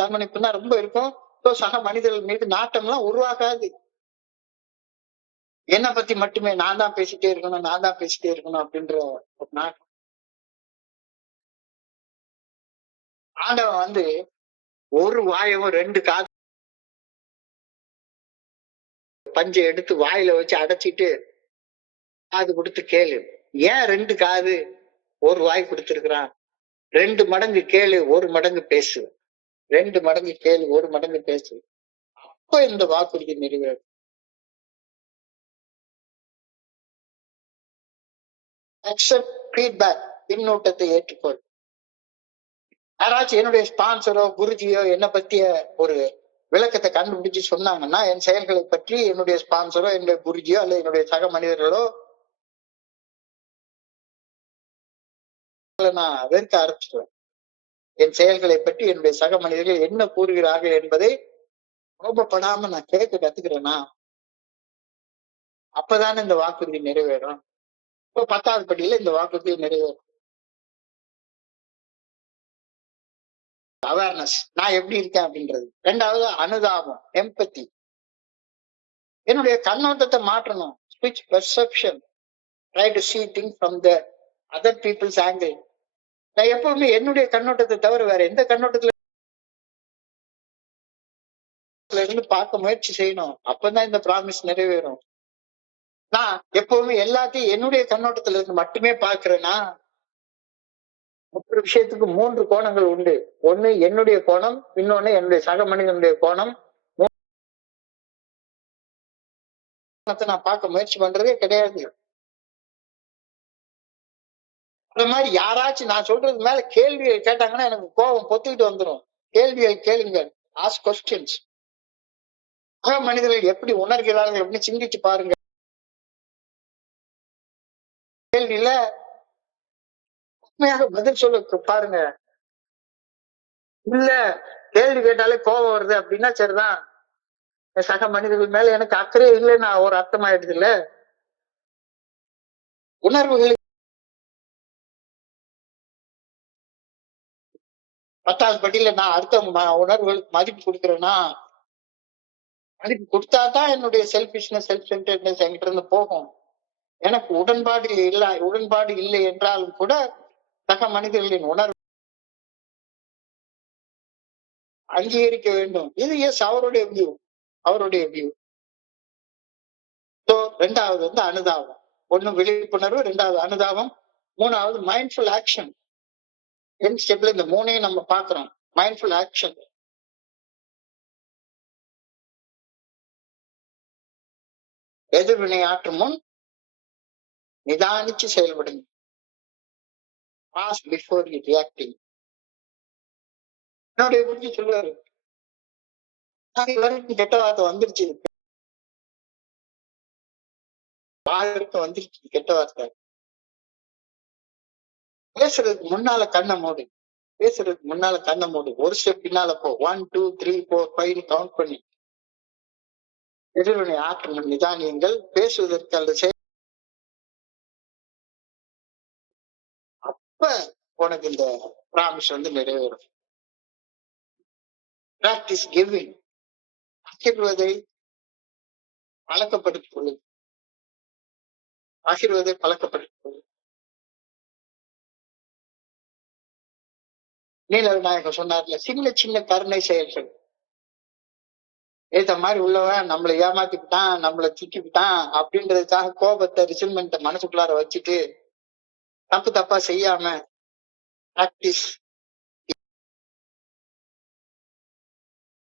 தன்மணிப்பு தான் ரொம்ப இருக்கும். சக மனிதர்கள் மீது நாட்டம் எல்லாம் உருவாகாது. என்னை பத்தி மட்டுமே நான் தான் பேசிட்டே இருக்கணும், நான் தான் பேசிட்டே இருக்கணும் அப்படின்ற ஒரு நாட்டம். ஆண்டவன் ஒரு வாயவும் 2 காது பஞ்சை எடுத்து வாயில வச்சு அடைச்சிட்டு காது கொடுத்து கேளு. ஏன் 2 காது 1 வாய் கொடுத்திருக்கிறான்? 2 மடங்கு கேளு, 1 மடங்கு பேசு. 2 மடங்கு கேளு, 1 மடங்கு பேசு. அப்ப இந்த வாக்குறுதி நிறைவேறும். அக்செப்ட் ஃபீட்பேக், பின்னூட்டத்தை ஏற்றுக்கொள். யாராச்சும் என்னுடைய ஸ்பான்சரோ குருஜியோ என்னை பத்திய ஒரு விளக்கத்தை கண்டுபிடிச்சு சொன்னாங்கன்னா என் செயல்களை பற்றி என்னுடைய ஸ்பான்சரோ என்னுடைய குருஜியோ அல்லது என்னுடைய சக மனிதர்களோ நான் வெறுக்க ஆரம்பிச்சிடுவேன். என் செயல்களை பற்றி என்னுடைய சக மனிதர்கள் என்ன கூறுகிறார்கள் என்பதை கோபப்படாம நான் கேட்க கத்துக்கிறேன்னா அப்பதானே இந்த வாக்குறுதி நிறைவேறும். இப்போ 10வது படியில இந்த வாக்குறுதி நிறைவேறும். அவேர்னஸ், நான் எப்படி இருக்கேன் அப்படின்றது. 2வது அனுதாபம், எம்பத்தி. என்னுடைய கண்ணோட்டத்தை மாற்றணும். ஸ்விட்ச் perception, try to see things from the other people's angle. நான் எப்பவுமே என்னுடைய கண்ணோட்டத்தை தவிர வேற எந்த கண்ணோட்டத்துல இருந்து பார்க்க முயற்சி செய்யணும். அப்பதான் இந்த ப்ராமிஸ் நிறைவேறும். நான் எப்பவுமே எல்லாத்தையும் என்னுடைய கண்ணோட்டத்துல இருந்து மட்டுமே பாக்குறேன்னா ஒரு விஷயத்துக்கு 3 கோணங்கள் உண்டு. ஒண்ணு என்னுடைய கோணம், இன்னொன்னு என்னுடைய சக மனிதனுடைய கோணம். நான் பார்க்க முயற்சி பண்றதே கிடையாது. அந்த மாதிரி யாராச்சும் நான் சொல்றது மேல கேள்விகள் கேட்டாங்கன்னா எனக்கு கோபம் பொத்துக்கிட்டு வந்துடும். கேள்விகள் கேளுங்க, ஆஸ்க் கொஸ்டின்ஸ். சக மனிதர்கள் எப்படி உணர்கிறார்கள் எப்படி சிந்திச்சு பாருங்க. கேள்வியில உண்மையாக பதில் சொல்ல பாருங்க. இல்ல கேள்வி கேட்டாலே கோபம் வருது அப்படின்னா சரிதான், சக மனிதர்கள் மேல எனக்கு அக்கறை இல்லைன்னு ஒரு அர்த்தமாயிடுது இல்ல. உணர்வுகளுக்கு 10வது படியில நான் அடுத்த உணர்வுகளுக்கு மதிப்பு கொடுக்கிறேன்னா மதிப்பு கொடுத்தாதான் என்னுடைய செல்ஃபிஷ்னஸ், செல்ஃப் சென்டர்ட்னஸ் என்கிட்ட இருந்து போகும். எனக்கு உடன்பாடு இல்லை என்றாலும் கூட சக மனிதர்களின் உணர்வு அங்கீகரிக்க வேண்டும். இது எஸ் அவருடைய வியூ, அவருடைய வியூ. ஸோ 2வது அனுதாபம். 1 விழிப்புணர்வு, 2வது அனுதாபம், 3வது மைண்ட்ஃபுல் ஆக்ஷன். என் ஸ்டெப்ல இந்த 3ஐயும் நம்ம பாக்குறோம். Mindful action. எதிர்வினை ஆற்றும் முன் நிதானிச்சு செயல்படுங்க. Pause before reacting. என்னுடைய குருஜி சொல்லுவாரு, வரைக்கும் கெட்ட வார்த்தை வந்துருச்சு, வாழருக்கு வந்துருச்சு கெட்ட வார்த்தை. பேசுறதுக்கு முன்னால கண்ணை மூடு, பேசுறதுக்கு முன்னால கண்ணை மூடு, ஒரு ஸ்டெப் பின்னால போ, 1 2 3 4 5 கவுண்ட் பண்ணி எதிர்வினை ஆற்றல் நிதானியங்கள். பேசுவதற்கு அல்லது அப்ப உனக்கு இந்த ப்ராமிஸ் வந்து நிறைவேறும். பிராக்டிஸ் கிவிங், பகிர்வதை பழக்கப்படுத்திக் கொள்ளும், பகிர்வதை பழக்கப்படுத்திக் கொள்ளும். நீல விநாயகர் சொன்னார்ல, சின்ன சின்ன கருணை செயல்கள். ஏத்த மாதிரி உள்ளவன் நம்மளை ஏமாத்திக்கிட்டான், நம்மளை திட்டிவிட்டான் அப்படின்றதுக்காக கோபத்தை ரிசல்மெண்ட்டை மனசுக்குள்ளார வச்சுட்டு தப்பு தப்பா செய்யாம பிராக்டிஸ்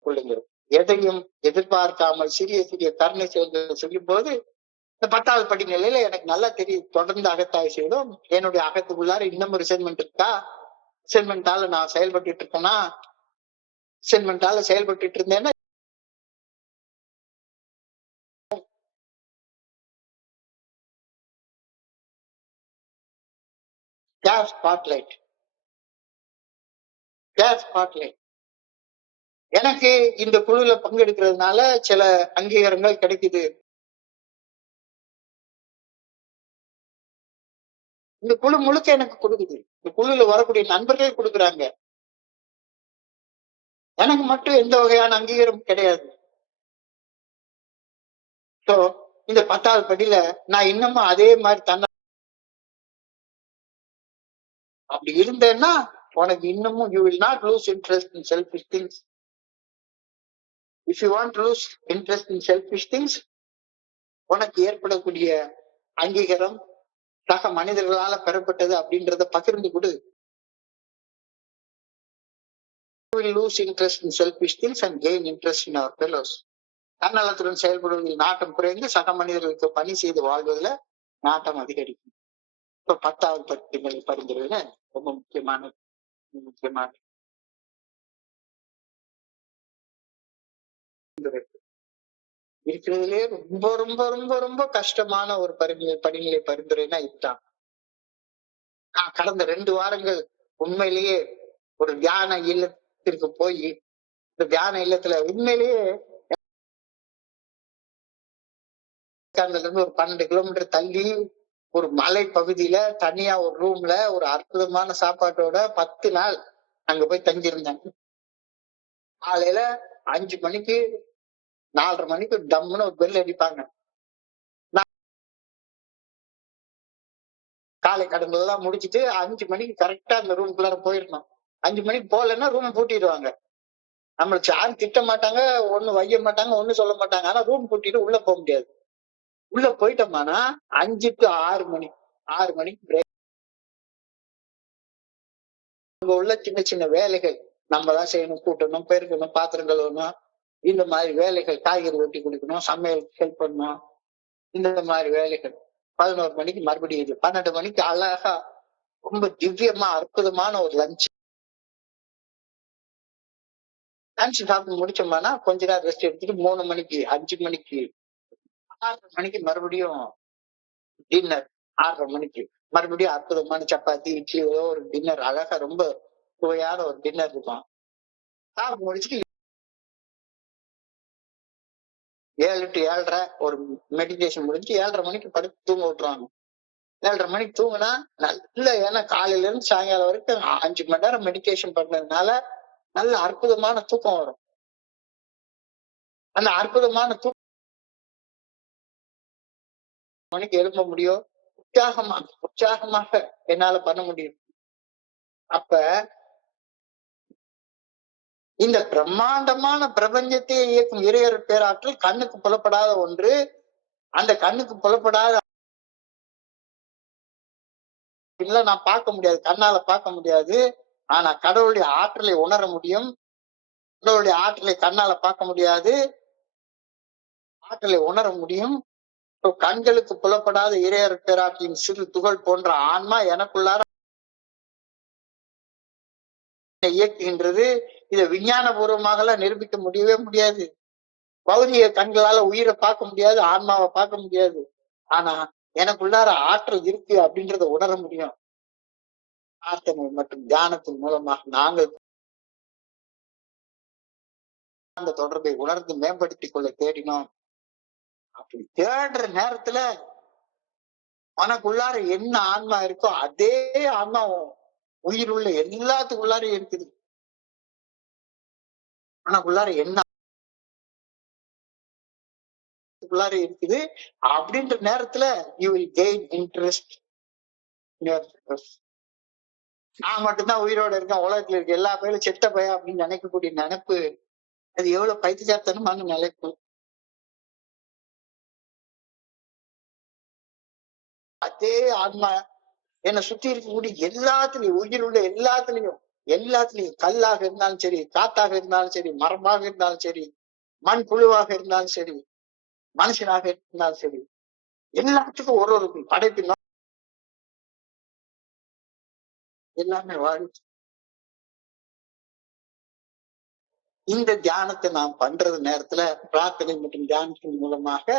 கொள்ளுங்க. எதையும் எதிர்பார்க்காமல் சிறிய சிறிய கருணை செயல்களை செய்யும் போது இந்த 10வது படிநிலையில எனக்கு நல்லா தெரியும், தொடர்ந்து அகத்தாய் செய்யணும். என்னுடைய அகத்துக்குள்ளார இன்னமும் ரிசல்மெண்ட் இருக்கா, ரிசல்மெண்டால நான் செயல்பட்டு இருக்கேன்னா, ரிசல்மெண்டால செயல்பட்டு இருந்தேன்னா ஸ்பாட்லைட், ஸ்பாட்லைட். எனக்கு இந்த குழுல பங்கெடுக்கிறதுனால சில அங்கீகாரங்கள் கிடைக்குது. இந்த குழு முழுக்க எனக்கு கொடுக்குது, இந்த குழுல வரக்கூடிய நண்பர்கள் கொடுக்குறாங்க. எனக்கு மட்டும் எந்த வகையான அங்கீகாரம் கிடையாது. சோ இந்த 10வது படியில நான் இன்னமும் அதே மாதிரி அப்படி இருந்தேன்னா உனக்கு இன்னமும் you will not lose interest in selfish things. If you want to lose interest in selfish things, உனக்கு ஏற்படக்கூடிய அங்கீகாரம் சக மனிதர்களால பெறப்பட்டது அப்படின்றத பகிர்ந்து கொடு. You will lose interest in selfish things and gain interest in our fellows. தன்னலத்துடன் செயல்படுவதில் நாட்டம் குறைந்து சக மனிதர்களுக்கு பணி செய்து வாழ்வதில் நாட்டம் அதிகரிக்கும். இப்ப 10வது பரிந்துரை ரொம்ப முக்கியமான இருக்கிறதுலே ரொம்ப ரொம்ப ரொம்ப ரொம்ப கஷ்டமான ஒரு படிநிலை பரிந்துரைனா இதுதான். நான் கடந்த 2 வாரங்கள் உண்மையிலேயே ஒரு தியான இல்லத்திற்கு போய் இந்த தியான இல்லத்துல உண்மையிலேயே இருந்து ஒரு 12 கிலோமீட்டர் தள்ளி ஒரு மலை பகுதியில தனியா ஒரு ரூம்ல ஒரு அற்புதமான சாப்பாட்டோட 10 நாள் அங்க போய் தங்கியிருந்தேன். காலையில 5 மணிக்கு 4:30 மணிக்கு டம்முன்னு ஒரு பெல் அடிப்பாங்க. காலை கடன்கள் எல்லாம் முடிச்சுட்டு 5 மணிக்கு கரெக்டா அந்த ரூம்குள்ளார போயிடணும். 5 மணிக்கு போகலன்னா ரூம் பூட்டிடுவாங்க. நம்மள யாரும் திட்ட மாட்டாங்க, ஒண்ணு வைய மாட்டாங்க, ஒண்ணு சொல்ல மாட்டாங்க. ஆனா ரூம் பூட்டிட்டு உள்ள போக முடியாது. உள்ள போயிட்டோம்னா 5 to 6 மணி, 6 மணிக்கு பிரேக். அங்க உள்ள சின்ன சின்ன வேலைகள் நம்ம தான் செய்யணும், கூட்டணும், பெருக்கணும், பாத்திரம் கழுவணும், இந்த மாதிரி வேலைகள், காய்கறி வெட்டி கொடுக்கணும், சமையல் ஹெல்ப் பண்ணணும், இந்த மாதிரி வேலைகள். 11 மணிக்கு மறுபடியும் இது 12 மணிக்கு அழகா ரொம்ப திவ்யமா அற்புதமான ஒரு லஞ்ச் சாப்பிட்டு முடிச்சோம்னா கொஞ்ச நேரம் ரெஸ்ட் எடுத்துட்டு 3 மணிக்கு 5 மணிக்கு 6:30 மணிக்கு மறுபடியும் டின்னர். 6:30 மணிக்கு மறுபடியும் அற்புதமான சப்பாத்தி, இட்லி, ஏதோ ஒரு டின்னர், அழகா ரொம்ப சுவையான ஒரு டின்னர் இருக்கும். சாப்பிட்டு முடிச்சுட்டு 7 to 7:30 ஒரு மெடிடேஷன் முடிஞ்சு 7:30 மணிக்கு படுத்து தூங்க விட்டுருவாங்க. 7:30 மணிக்கு தூங்குனா நல்ல, ஏன்னா காலையில இருந்து சாயங்காலம் வரைக்கும் 5 மணி நேரம் மெடிடேஷன் பண்ணதுனால நல்ல அற்புதமான தூக்கம் வரும். அந்த அற்புதமான தூக்கம் மணிக்கு எழுப்ப முடியும், உற்சாகமாக என்னால பண்ண முடியும். அப்ப இந்த பிரம்மாண்டமான பிரபஞ்சத்தையே இயக்கும் இறையர் பேராற்றல் கண்ணுக்கு புலப்படாத ஒன்று. அந்த கண்ணுக்கு புலப்படாத இல்ல நான் பார்க்க முடியாது, கண்ணால பார்க்க முடியாது. ஆனா கடவுளுடைய ஆற்றலை உணர முடியும். கடவுளுடைய ஆற்றலை கண்ணால பார்க்க முடியாது, ஆற்றலை உணர முடியும். கண்களுக்கு புலப்படாத இறையர் பேராற்றலின் சிறு துகள் போன்ற ஆன்மா எனக்குள்ளார இயக்குகின்றது. இதை விஞ்ஞான பூர்வமாக எல்லாம் நிரூபிக்க முடியவே முடியாது. பௌதிக கண்களால உயிரை பார்க்க முடியாது, ஆன்மாவை பார்க்க முடியாது. ஆனா எனக்குள்ளார ஆற்றல் இருக்கு அப்படின்றத உணர முடியும். பிரார்த்தனை மற்றும் தியானத்தின் மூலமாக நாங்கள் அந்த தொடர்பை உணர்ந்து மேம்படுத்திக் கொள்ள தேடினோம். அப்படி தேடுற நேரத்துல உனக்குள்ளார என்ன ஆன்மா இருக்கோ அதே ஆன்மா உயிர் உள்ள எல்லாத்துக்குள்ளாரையும் இருக்குது. உனக்குள்ளார என்ன இருக்குது அப்படின்ற நேரத்துல யூ வில் கெயின் இன்ட்ரெஸ்ட். நான் மட்டும்தான் உயிரோட இருக்கேன், உலகத்துல இருக்க எல்லா பேரும் செத்த பையா அப்படின்னு நினைக்கக்கூடிய நினைப்பு அது எவ்வளவு பைத்தியக்காரத்தனமான நினைப்பு. அதே ஆன்மா என்னை சுத்தி இருக்கக்கூடிய எல்லாத்துலயும் உயிர் உள்ள எல்லாத்துலயும் கல்லாக இருந்தாலும் சரி, காத்தாக இருந்தாலும் சரி, மரமாக இருந்தாலும் சரி, மண் புழுவாக இருந்தாலும் சரி, மனுஷனாக இருந்தாலும் சரி, எல்லாத்துக்கும் ஒரு ஒரு படைப்பு எல்லாமே வாழி. இந்த தியானத்தை நாம் பண்றது நேரத்துல பிரார்த்தனை மற்றும் தியானத்தின் மூலமாக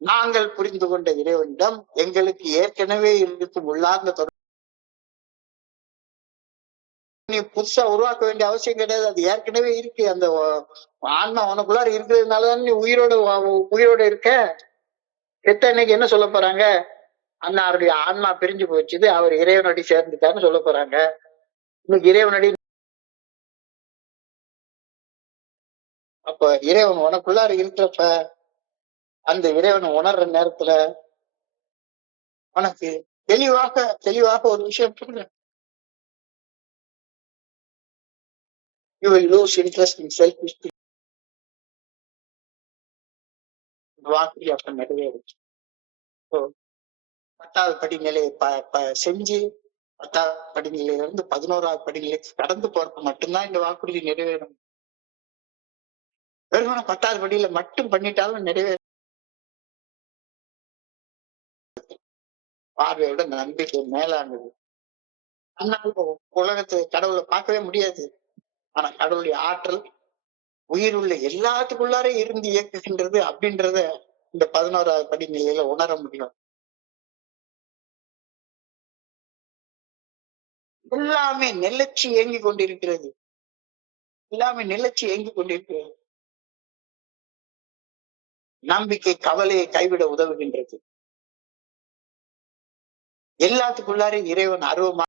நாங்கள் புரிந்து கொண்ட இறைவனிடம் எங்களுக்கு ஏற்கனவே இருக்கும் உள்ளார்ந்த தொடர்பு நீ புதுசா உருவாக்க வேண்டிய அவசியம் கிடையாது. அது ஏற்கனவே இருக்கு. அந்த ஆன்மா உனக்குள்ளார இருக்கிறதுனாலதான் நீ உயிரோட இருக்க. செத்த அன்னைக்கு என்ன சொல்ல போறாங்க? அண்ணாருடைய ஆன்மா பிரிஞ்சு போச்சுது, அவர் இறைவனடி சேர்ந்துட்டாருன்னு சொல்ல போறாங்க. இன்னைக்கு இறைவனடி அப்ப இறைவன் உனக்குள்ளார இருக்கிறப்ப அந்த இறைவனை உணர்ற நேரத்துல உனக்கு தெளிவாக ஒரு விஷயம் புரியும். You will lose interest in self-esteem. வாக்கு அப்ப நிறைவேறுச்சு. 10வது படிநிலையை செஞ்சு 10வது படிநிலையில இருந்து 11வது படிநிலைக்கு கடந்து போறப்ப மட்டும்தான் இந்த வாக்குறுதி நிறைவேறும். வெறுமன 10வது படியில மட்டும் பண்ணிட்டாலும் நிறைவேறும். பார்வையோட நம்பிக்கை மேலானது. அதனால உலகத்தை கடவுளை பார்க்கவே முடியாது. ஆனா கடவுளுடைய ஆற்றல் உயிர் உள்ள எல்லாத்துக்குள்ளாரே இருந்து இயக்குகின்றது அப்படின்றத இந்த 11வது படிநிலையில உணர முடியும். எல்லாமே நிலச்சி இயங்கி கொண்டிருக்கிறது. நம்பிக்கை கவலையை கைவிட உதவுகின்றது. எல்லாத்துக்குள்ளாரே இறைவன் அருவமா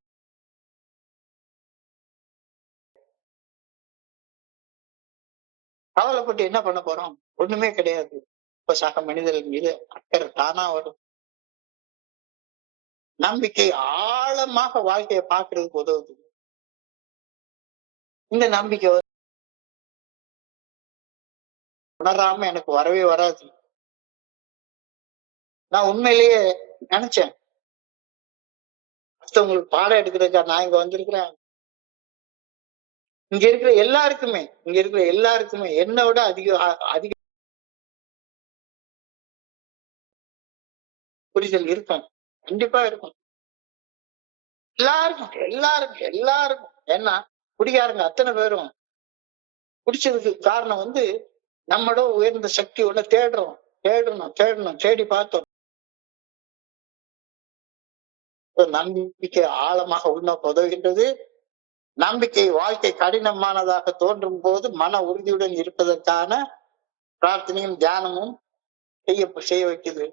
கவலைப்பட்டு என்ன பண்ண போறோம்? ஒண்ணுமே கிடையாது. இப்ப சக மனிதர்கள் மீது அக்கறை தானா வரும். நம்பிக்கை ஆழமாக வாழ்க்கையை பார்க்கறதுக்கு உதவுது. இந்த நம்பிக்கை உணராம எனக்கு வரவே வராது. நான் உண்மையிலேயே நினைச்சேன், மற்றவங்களுக்கு பாடம் எடுக்கிறதுக்கா நான் இங்க வந்திருக்கிறேன். இங்க இருக்கிற எல்லாருக்குமே என்னை விட அதிக புரிதல் இருக்கும். கண்டிப்பா இருக்கும். எல்லாருக்கும் ஏன்னா குடிகாரங்க அத்தனை பேரும் குடிச்சதுக்கு காரணம் நம்மளோட உயர்ந்த சக்தி ஒண்ணு தேடணும் தேடி பார்த்தோம். நம்பிக்கை ஆழமாக உள்நோக்க உதவுகின்றது. நம்பிக்கை வாழ்க்கை கடினமானதாக தோன்றும் போது மன உறுதியுடன் இருப்பதற்கான பிரார்த்தனையும் தியானமும் செய்ய வைக்குது.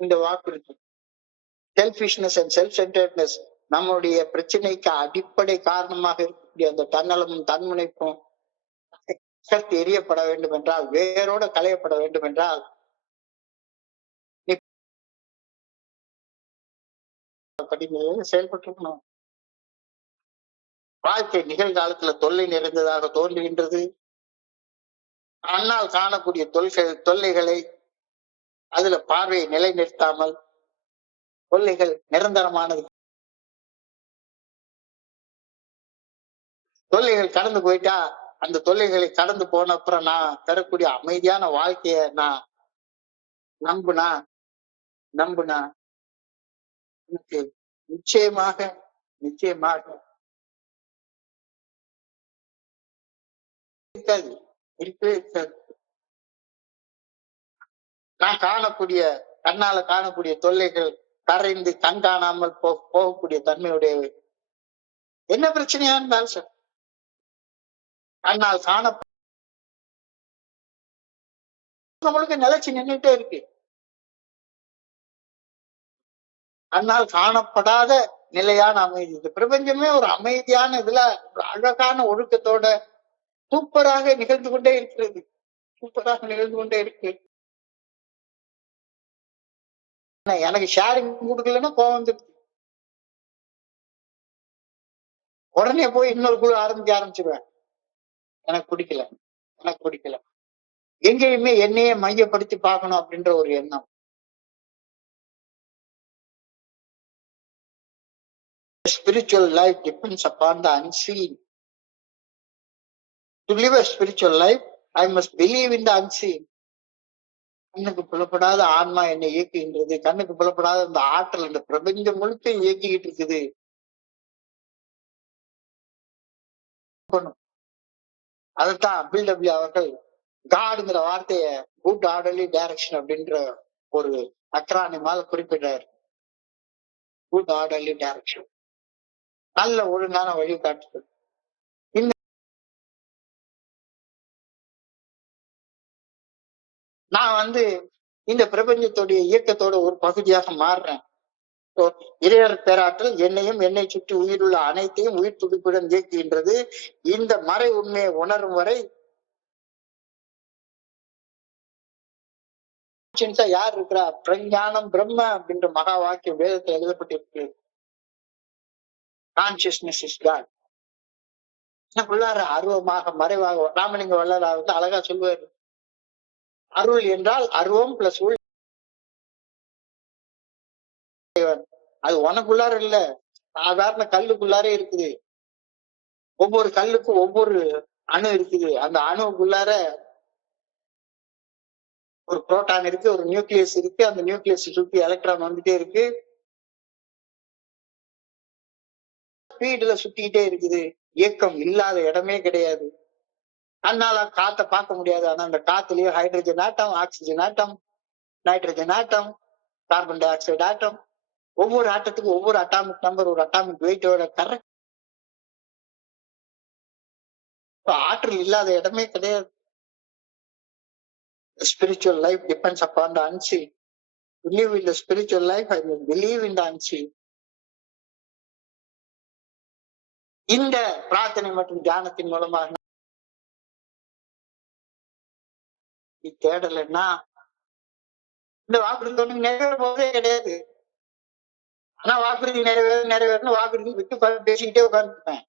இந்த வாக்குறுதி செல்ஃபிஷ்னஸ் அண்ட் செல்ஃப் சென்டர்ட்னஸ் நம்முடைய பிரச்சனைக்கு அடிப்படை காரணமாக இருக்கக்கூடிய அந்த தன்னலமும் தன்முனைப்பும் எரியப்பட வேண்டும் என்றால், வேரோட களையப்பட வேண்டும் என்றால் செயல்பட்டிருக்கணும். வாழ்க்கை நிகழ்காலத்துல தொல்லை நிறைந்ததாக தோன்றுகின்றது. அன்னால் காணக்கூடிய தொல்லைகளை அதுல பார்வையை நிலைநிறுத்தாமல் தொல்லைகள் நிரந்தரமானது. தொல்லைகள் கடந்து போயிட்டா அந்த தொல்லைகளை கடந்து போன அப்புறம் நான் பெறக்கூடிய அமைதியான வாழ்க்கைய நான் நம்புனா நம்புனா எனக்கு நிச்சயமாக நிச்சயமாக இருக்காது. இருக்கவே இருக்காது. நான் காணக்கூடிய கண்ணால காணக்கூடிய தொல்லைகள் கரைந்து கண் காணாமல் போகக்கூடிய தன்மையுடையவை. என்ன பிரச்சனையா இருந்தாலும் சார் கண்ணால் காண நம்மளுக்கு நிலைச்சு நின்றுட்டே இருக்கு. கண்ணால் காணப்படாத நிலையான அமைதி. இந்த பிரபஞ்சமே ஒரு அமைதியான இதுல ஒரு அழகான ஒழுக்கத்தோட சூப்பராக நிகழ்ந்து கொண்டே இருக்கிறது. சூப்பராக நிகழ்ந்து கொண்டே இருக்கு. எனக்கு ஷேரிங் கொடுக்கலன்னா கோவம் வந்துருது. உடனே போய் இன்னொரு குழு ஆரம்பிச்சிருவேன். எனக்கு பிடிக்கல எனக்கு பிடிக்கல. எங்கேயுமே என்னையே மையப்படுத்தி பார்க்கணும் அப்படின்ற ஒரு எண்ணம். Spiritual life depends upon the unseen. To live a spiritual life, I must believe in the unseen. கண்ணுக்கு புலப்படாத ஆன்மா என்னை இயக்குகின்றது. கண்ணுக்கு புலப்படாத இந்த ஆற்றல் இந்த பிரபஞ்சம் முழுக்க இயக்கிக்கிட்டு இருக்குது. அதைத்தான் பில்டபிள்யூ அவர்கள் காடுங்கிற வார்த்தைய குட் ஆர்டர்லி டைரக்ஷன் அப்படின்ற ஒரு அக்ரானிமால குறிப்பிடுறாரு. குட் ஆர்டர்லி டைரக்ஷன், நல்ல ஒழுங்கான வழிகாட்டுதல். நான் இந்த பிரபஞ்சத்துடைய இயக்கத்தோட ஒரு பகுதியாக மாறுறேன். இறையர் பேராற்றல் என்னையும் என்னை சுற்றி உயிருள்ள அனைத்தையும் உயிர் துடிப்புடன் இயக்குகின்றது. இந்த மறை உண்மையை உணரும் வரை யார் இருக்கிறா? பிரஞானம் பிரம்ம அப்படின்ற மகா வாக்கியம் வேதத்தில் எழுதப்பட்டிருக்கு. Consciousness is God. உள்ளார அருவமாக மறைவாக ராமலிங்க வள்ளலார் அழகா சொல்லுவாரு. அருள் என்றால் அருவம் பிளஸ் உள். அது உனக்குள்ளார இல்ல, சாதாரண கல்லுக்குள்ளாரே இருக்குது. ஒவ்வொரு கல்லுக்கும் ஒவ்வொரு அணு இருக்குது. அந்த அணுக்குள்ளார ஒரு புரோட்டான் இருக்கு, ஒரு நியூக்ளியஸ் இருக்கு. அந்த நியூக்ளியஸ் சுத்தி எலக்ட்ரான் வந்துட்டே இருக்கு, ஸ்பீடுல சுத்திக்கிட்டே இருக்குது. இயக்கம் இல்லாத இடமே கிடையாது. அதனால காத்த பார்க்க முடியாது. ஆனா அந்த காத்துலயே hydrogen atom, oxygen atom, nitrogen atom, carbon dioxide atom, ஒவ்வொரு ஆட்டத்துக்கும் ஒவ்வொரு அட்டாமிக் நம்பர், ஒரு அட்டாமிக் வெயிட்டோட கரெக்ட். ஆற்றல் இல்லாத இடமே கிடையாது. Spiritual life depends upon the unseen. To live in the spiritual life, I must believe in the unseen. இந்த பிரார்த்தனை மற்றும் தியானத்தின் மூலமாக தேடலைன்னா இந்த வாக்குறுதி நிறைவேற போதே கிடையாது. ஆனா வாக்குறுதி நிறைவேறணும் வாக்குறுதி விட்டு பேசிக்கிட்டே உட்கார்ந்துருப்பேன்.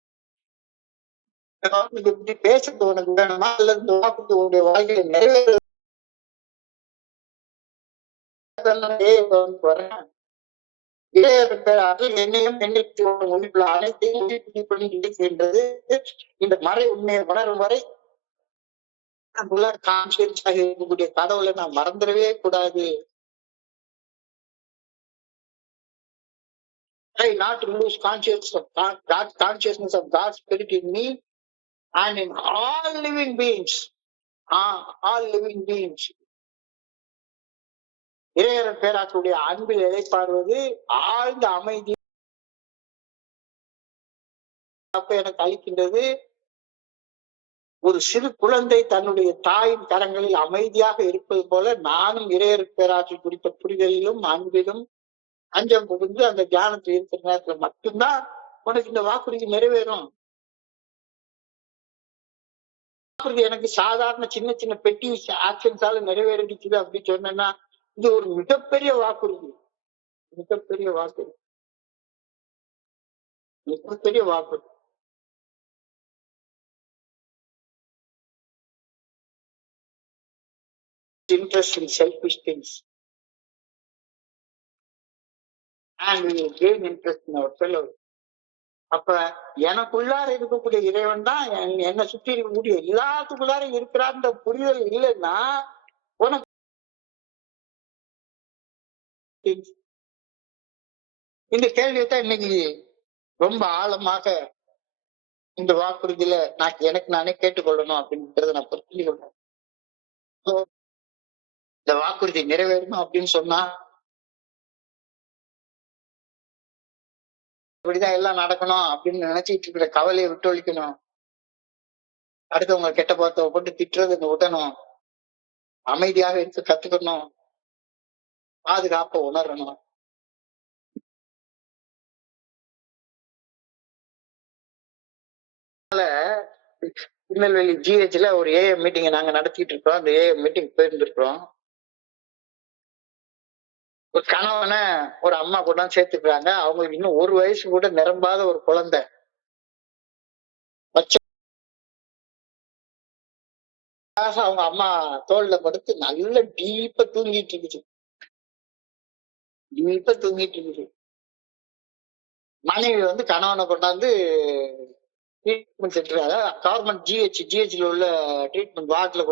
இப்படி பேசுறது உனக்கு வேணுமா அல்லது இந்த வாக்குறுதி உன்னுடைய வாழ்க்கையில நிறைவேற வரேன். என்னையும் உயிர்ப்புள்ள அனைத்தையும் உயிர்ப்பிக்கின்றது. இந்த மறை உண்மையை உணரும் வரை கான்சியன்ஸாக இருக்கக்கூடிய கடவுளை நான் மறந்துடவே கூடாது. Try not to lose consciousness of God's spirit in me and in all living beings. All living beings. இறையர் பேராற்றுடைய அன்பில் இழைப்பாடுவது ஆழ்ந்த அமைதி எனக்கு அளிக்கின்றது. ஒரு சிறு குழந்தை தன்னுடைய தாயின் கரங்களில் அமைதியாக இருப்பது போல நானும் இறையர் பேராற்றல் குறித்த புரிதலிலும் அன்பிலும் அஞ்சம் புகுந்து அந்த தியானத்தில் இருக்கிற நேரத்துல மட்டும்தான் உனக்கு இந்த வாக்குறுதி நிறைவேறும். வாக்குறுதி எனக்கு சாதாரண சின்ன சின்ன பெட்டி ஆக்ஷன்ஸால நிறைவேறிடுச்சு அப்படின்னு சொன்னா இது ஒரு மிகப்பெரிய வாக்குறுதி. மிகப்பெரிய வாக்குறுதி. மிகப்பெரிய வாக்குறுதி. Interest in selfish things and we will gain interest in our fellows. அப்ப எனக்குள்ளார இருக்கக்கூடிய இறைவன் தான் என்னை சுற்றி இருக்கக்கூடிய எல்லாத்துக்குள்ளார இருக்கிறான்ற புரிதல் இல்லைன்னா உனக்கு இந்த கேள்வியைத்தான் இன்னைக்கு ரொம்ப ஆழமாக இந்த வாக்குறுதியில நான் எனக்கு நானே கேட்டுக்கொள்ளணும் அப்படின்றத நான் புரிஞ்சு கொள்றேன். So, இந்த வாக்குறுதி நிறைவேறணும் அப்படின்னு சொன்னா இப்படிதான் எல்லாம் நடக்கணும் அப்படின்னு நினைச்சிட்டு இருக்கிற கவலையை விட்டு ஒழிக்கணும். அடுத்தவங்க கெட்ட பார்த்த போட்டு திட்டுறது விடணும். அமைதியாக இருக்க கத்துக்கணும். பாதுகாப்பை உணரணும். திருநெல்வேலி ஜிஹெச்ல ஒரு ஏஎம் மீட்டிங் நாங்க நடத்திட்டு இருக்கோம். அந்த ஏஎம் மீட்டிங் போயிருந்திருக்கிறோம். ஒரு கணவனை ஒரு அம்மா கூட சேர்த்துக்கிறாங்க. அவங்களுக்கு இன்னும் 1 வயசு கூட நிரம்பாத ஒரு குழந்தை. அவங்க அம்மா தோல்ல படுத்து நல்ல டீப்பா தூங்கிட்டு இருக்குது. டீப்பா தூங்கிட்டு இருக்குது. மனைவி வந்து கணவனை கொண்டாந்து ட்ரீட்மெண்ட் சென்டர், அதாவது கவர்மெண்ட் ஜிஹெச்ல உள்ள ட்ரீட்மெண்ட் வார்டுல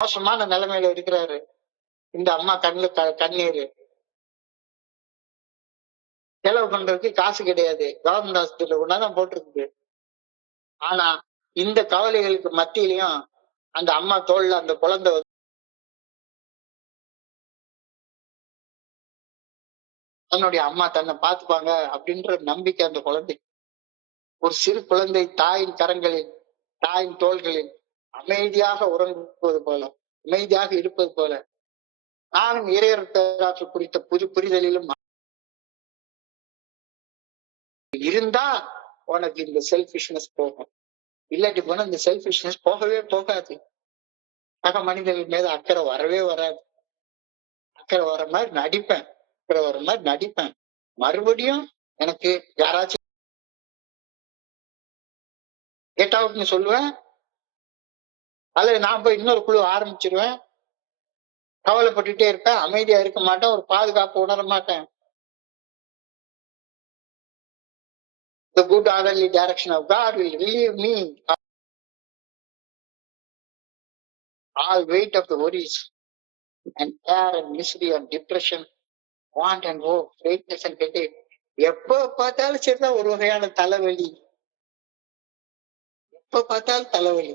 மோசமான நிலைமையில இருக்கிறாரு. இந்த அம்மா கண்ணீர். செலவு பண்றதுக்கு காசு கிடையாது. கவர்மெண்ட் ஹாஸ்பிட்டல் கொண்டாதான் போட்டிருக்கு. ஆனா இந்த கவலைகளுக்கு மத்தியிலையும் அந்த அம்மா தோல்ல அந்த குழந்தை தன்னுடைய அம்மா தன்னை பார்த்துப்பாங்க அப்படின்ற நம்பிக்கை அந்த குழந்தை. ஒரு சிறு குழந்தை தாயின் கரங்களில், தாயின் தோள்களில் அமைதியாக உறங்குவது போல, அமைதியாக இருப்பது போல, நானும் இறையர் பேராற்று குறித்த புரிதலிலும் இருந்தா உனக்கு இந்த செல்ஃபிஷ்னஸ் போகும். இல்லாட்டி போனா இந்த செல்ஃபிஷ்னஸ் போகவே போகாது. சக மனிதர்கள் மீது அக்கறை வரவே வராது. அக்கறை வர மாதிரி நடிப்பேன், அக்கறை வர மாதிரி நடிப்பேன். மறுபடியும் எனக்கு யாராச்சும் கெட் அவுட்னு சொல்லுவேன், அல்லது நான் போய் இன்னொரு குழு ஆரம்பிச்சிருவேன். கவலைப்பட்டுட்டே இருப்பேன், அமைதியா இருக்க மாட்டேன், ஒரு பாதுகாப்பு உணர மாட்டேன். The good orderly direction of God will relieve me all weight of the worries and care and misery and depression, want and hope, greatness and headache. எப்ப பார்த்தாலும் சரிதான் ஒரு வகையான தலைவலி. எப்ப பார்த்தாலும் தலைவலி.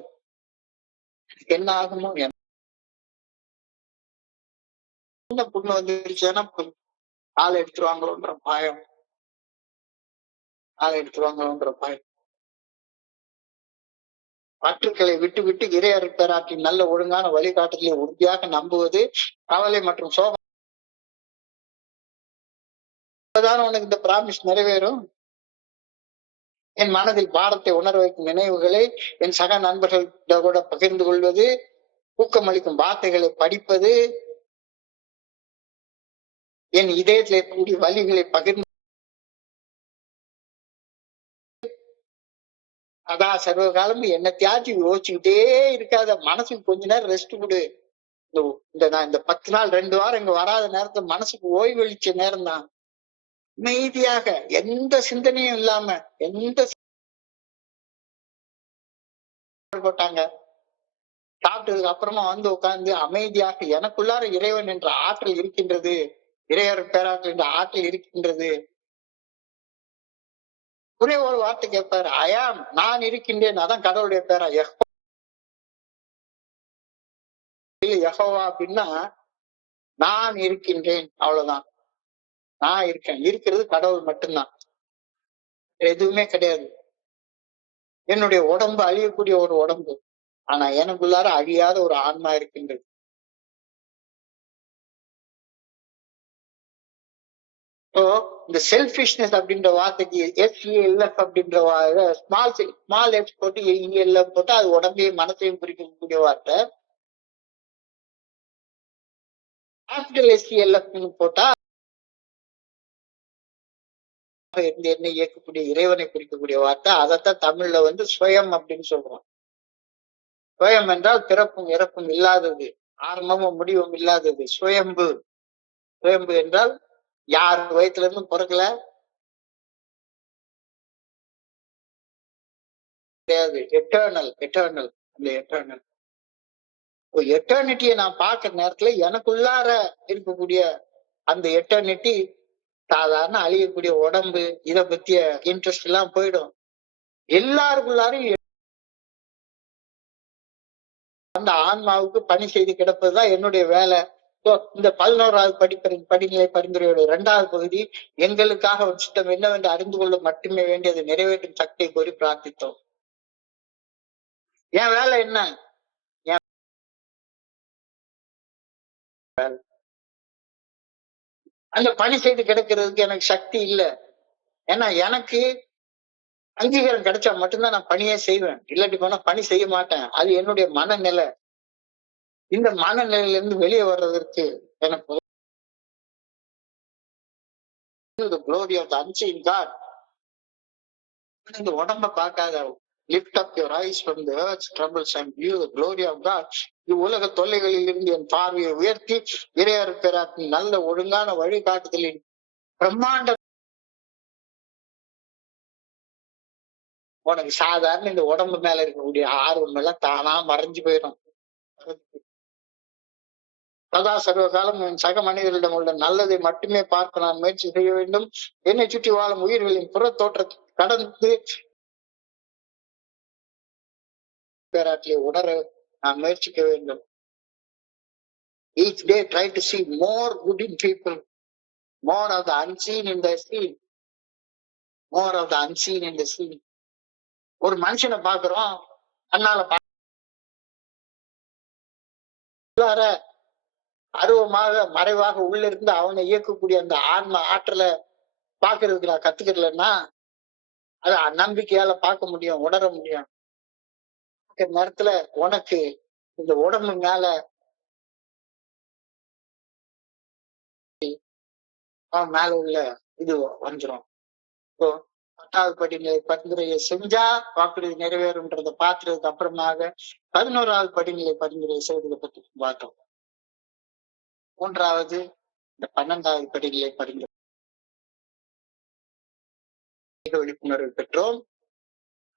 என்ன ஆகுமோ என்ன புண்ணு வந்துருச்சுன்னா ஆள் எடுத்துருவாங்களோன்ற பயம். பற்றுக்களை விட்டு விட்டு இறையர் பேராற்றின் நல்ல ஒழுங்கான வழிகாட்டுதலை உறுதியாக நம்புவது கவலை மற்றும் சோகம். உனக்கு இந்த பிராமிஸ் நிறைவேறும். என் மனதில் பாரத்தை உணர வைக்கும் நினைவுகளை என் சக நண்பர்களோட கூட பகிர்ந்து கொள்வது, ஊக்கமளிக்கும் வார்த்தைகளை படிப்பது, என் இதயத்திலே கூடிய வழிகளை பகிர்ந்து அதான் சர்வ காலமும் என்ன தியாச்சி யோசிச்சுக்கிட்டே இருக்காத. மனசுக்கு கொஞ்ச நேரம் ரெஸ்ட் கொடு. நான் இந்த 10 நாள் 2 வாரம் இங்க வராத நேரத்துல மனசுக்கு ஓய்வளிச்ச நேரம் தான். அமைதியாக எந்த சிந்தனையும் இல்லாம எந்த போட்டாங்க. சாப்பிட்டதுக்கு அப்புறமா வந்து உட்கார்ந்து அமைதியாக எனக்குள்ளார இறைவன் என்ற ஆற்றல் இருக்கின்றது, இறையர் பேராற்றல் என்ற ஆற்றல் இருக்கின்றது. ஒரே ஒரு வார்த்தை கேட்பாரு, அயாம், நான் இருக்கின்றேன். அதான் கடவுளுடைய பேரா யெகோவா அப்படின்னா நான் இருக்கின்றேன், அவ்வளவுதான். நான் இருக்கேன். இருக்கிறது கடவுள் மட்டும்தான், எதுவுமே கிடையாது. என்னுடைய உடம்பு அழியக்கூடிய ஒரு உடம்பு, ஆனா எனக்குள்ளார அழியாத ஒரு ஆன்மா இருக்கின்றது. இந்த செல்ஃபிஷ்னஸ் அப்படின்ற வார்த்தைக்கு SELF அப்படின்ற ஸ்மால் எக்ஸ் போட்டு ELF போட்டு அது உடம்பையும் மனசையும் குறிக்கக்கூடிய வார்த்தை. கேபிட்டல் SELF போட்டா என்னை இயக்கக்கூடிய இறைவனை குறிக்கக்கூடிய வார்த்தை. அதைத்தான் தமிழ்ல வந்து சுயம் அப்படின்னு சொல்றோம். சுயம் என்றால் பிறப்பும் இறப்பும் இல்லாதது, ஆரம்பமும் முடிவும் இல்லாதது. சுயம்பு. சுயம்பு என்றால் யார் வயிற்றுல இருந்து பிறக்கல, கிடையாது. எட்டர்னல். அந்த எட்டர்னல் எட்டர்னிட்டியை நான் பார்க்கிற நேரத்துல எனக்குள்ளார இருக்கக்கூடிய அந்த எட்டர்னிட்டி சாதாரண அழியக்கூடிய உடம்பு இத பத்திய இன்ட்ரெஸ்ட் எல்லாம் போயிடும். எல்லாருக்குள்ளாரும் அந்த ஆன்மாவுக்கு பணி செய்து கிடப்பதுதான் என்னுடைய வேலை. இந்த 11வது படிநிலை பரிந்துரையோட 2வது பகுதி எங்களுக்காக ஒரு சித்தம் என்னவென்று அறிந்து கொள்ள மட்டுமே வேண்டியது நிறைவேற்றும் சக்தியை கோரி பிரார்த்தித்தோம். என் வேலை என்ன? அந்த பணி செய்து கிடக்கிறதுக்கு எனக்கு சக்தி இல்லை. ஏன்னா எனக்கு அங்கீகாரம் கிடைச்சா மட்டும்தான் நான் பணியே செய்வேன். இல்லாட்டி போனா பணி செய்ய மாட்டேன். அது என்னுடைய மனநிலை. இந்த மனநிலையில இருந்து வெளியே வர்றதற்கு எனக்கு the glory of the unseen God. இந்த உடம்ப பார்க்காத. Lift up your eyes from the earth's troubles and view the glory of God. உலக தொல்லைகளில் இருந்து என் பார்வையை உயர்த்தி இறையர் பெறாத்தின் நல்ல ஒழுங்கான வழிகாட்டுதலின் பிரம்மாண்ட உனக்கு சாதாரண இந்த உடம்பு மேல இருக்கக்கூடிய ஆர்வம் எல்லாம் தானா மறைஞ்சு போயிடும். சதா சர்வ காலம் என் சக மனிதர்களிடம் உள்ள நல்லதை மட்டுமே பார்க்க நான் முயற்சி செய்ய வேண்டும். என்னை சுற்றி வாழும் உயிர்களின் புற தோற்றத்தை கடந்து பேராற்றியை உணர நான் முயற்சிக்க வேண்டும். Each day try to see more good in people, more of the unseen in the seen, more of the unseen in the seen. ஒரு மனுஷனை பாக்குறோம், அண்ணால அருவமாக மறைவாக உள்ள இருந்து அவனை இயக்கக்கூடிய அந்த ஆன்ம ஆற்றலை பாக்குறதுக்கு நான் கத்துக்கலன்னா அது நம்பிக்கையால பார்க்க முடியும், உணர முடியும். நேரத்துல உனக்கு இந்த உடம்பு மேல மேல உள்ள இது வந்துடும். 10வது படிநிலை பரிந்துரையை செஞ்சா வாக்குறுதி நிறைவேறும்ன்றத பாக்குறதுக்கு அப்புறமாக 11வது படிநிலை பரிந்துரை செய்வதை பற்றி பார்த்தோம். 3வது இந்த 12வது படிநிலை பரிந்துரை விழிப்புணர்வு பெற்றோம்.